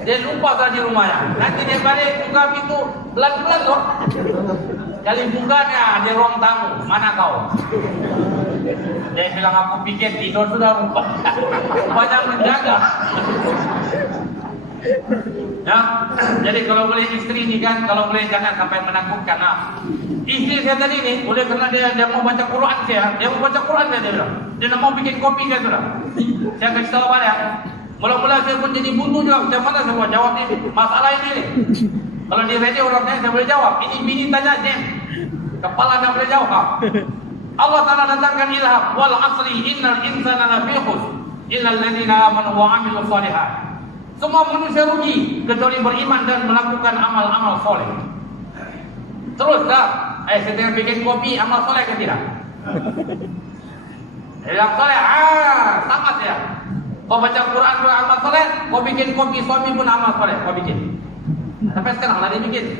Dia lupa dah di rumahnya. Nanti dia balik buka pintu pelan-pelan loh. Kali bukanya di ruang tamu. Mana kau? Dia bilang aku pikir tidur sudah rupa. Banyak menjaga. Ya, jadi kalau boleh istri ni kan, kalau boleh jangan sampai menakutkan. Nah, istri saya tadi ni, boleh kerana dia mau baca Quran saya, dia mau baca Quran saya dia bilang. Dia nak mau bikin kopi saya sudah. Saya kasih tahu pada. Mula-mula saya pun jadi buntu juga. Macam mana saya mau jawab ni masalah ini ni? Kalau dia ready orangnya saya boleh jawab. Ini bini tanya je. Kepala tak boleh jawab. Allah Ta'ala datangkan ilham. Wal asri innal insana lafi khusr illal ladzina amanu wa 'amilus shalihat. Semua manusia rugi kecuali beriman dan melakukan amal-amal soleh. Terus dah. Saya tengah bikin kopi amal soleh ke tidak? Dia bilang soleh. Sama saya. Kau baca Quran pun amal soleh, kau bikin kopi suami pun amal soleh, kau bikin. Sampai sekarang lah dia bikin.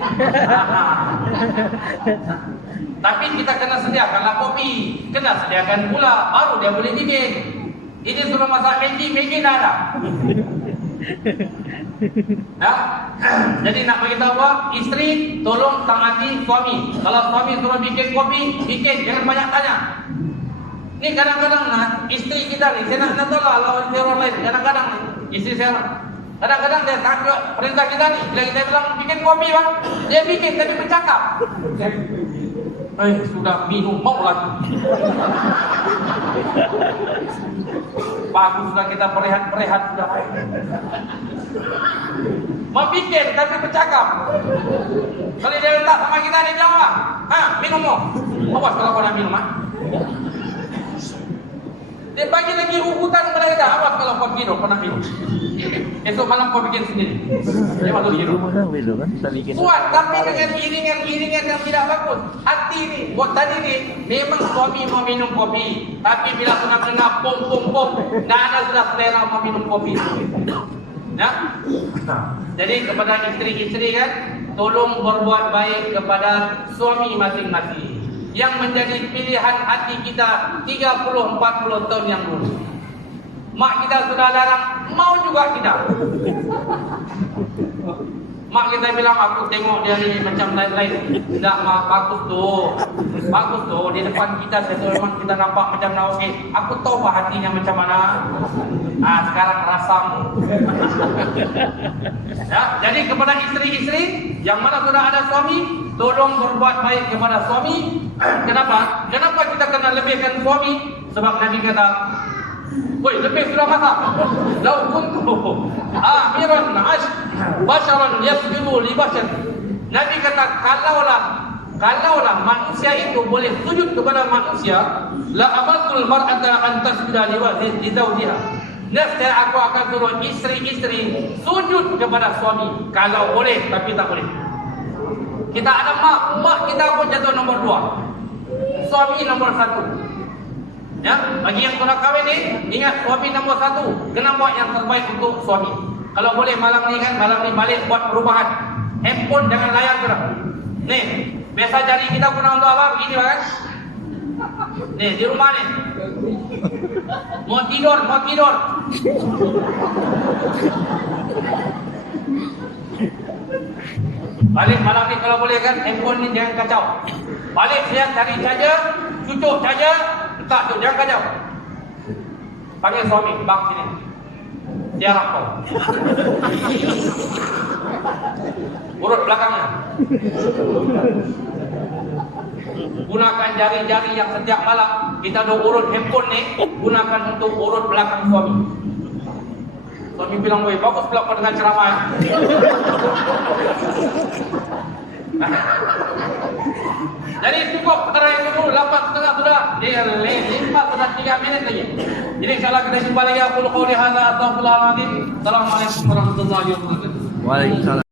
Tapi kita kena sediakanlah kopi, kena sediakan gula, baru dia boleh bikin. Ini suruh masak Maggi dah ada. Ya? Jadi nak beritahu apa? Isteri tolong taati suami. Kalau suami suruh bikin kopi, bikin, jangan banyak tanya. Ni kadang-kadang isteri kita ni, saya nak tahu lah kalau isteri orang lain. Kadang-kadang isteri saya, kadang-kadang dia takut perintah kita ni. Bila kita bilang bikin kopi bang, dia bikin tapi bercakap. Sudah minum mau lagi. Bagus sudah kita berehat sudah. Mau bikin tapi bercakap. Kalau dia letak sama kita dia bilang apa? Minum mau. Awas kalau kau nak minum Dia bagi lagi urutan kepada kita. Awas kalau kau tidur, kau nak minum. Esok malam kau bikin sendiri. Dia masuk tidur. Kuat tapi dengan iringan yang tidak bagus. Hati ni, buat tadi ni, memang suami mau minum kopi. Tapi bila sudah dengar pom, dah ada sudah selera mau minum kopi. Ya? Jadi kepada isteri-isteri kan, tolong berbuat baik kepada suami masing-masing. Yang menjadi pilihan hati kita 30-40 tahun yang dulu. Mak kita sudah larang, mau juga tidak. Mak kita bilang aku tengok dia ni macam lain-lain. Tidak mak, bagus tu. Bagus tu. Di depan kita memang kita nampak macam nak okey. Aku tahu bah hatinya macam mana. Sekarang rasam. Ya, jadi kepada isteri-isteri yang mana sudah ada suami, tolong berbuat baik kepada suami. Kenapa? Kenapa kita kena lebihkan suami? Sebab Nabi kata, woi, lebih sudah masak. Lau kuntu amiran basharan yasjudu li bashar. Nabi kata, kalaulah manusia itu boleh sujud kepada manusia, la amartul mar'ata an tasjuda li zawjiha. Nescaya aku akan suruh isteri-isteri sujud kepada suami. Kalau boleh, tapi tak boleh. Kita ada mak kita pun jatuh nombor 2. Suami nombor 1. Ya, bagi yang sudah kahwin ni, ingat suami nombor 1. Kena buat yang terbaik untuk suami. Kalau boleh malam ni balik buat perubahan. Handphone jangan layan sudah. Nih, biasa jari kita guna untuk apa? Begini kan? Nih, di rumah ni. Mau tidur. Balik malam ni kalau boleh kan, handphone ni jangan kacau. Balik siang cari charger, cucuk charger, letak tu, jangan kacau. Panggil suami, bang sini. Tiarap kau. Urut belakangnya. Gunakan jari-jari yang setiap malam kita dah urut handphone ni, gunakan untuk urut belakang suami. Suami bilang, weh, bagus pula kau dengan ceramah ya. Jadi cukup perkara yang dulu 8.30 sudah. Dia 5 sudah 3 minit lagi. Jadi insyaAllah kita jumpa lagi. Aku qauli hadza astaghfirullahaladzim. Assalamualaikum warahmatullahi wabarakatuh. Waalaikumsalam.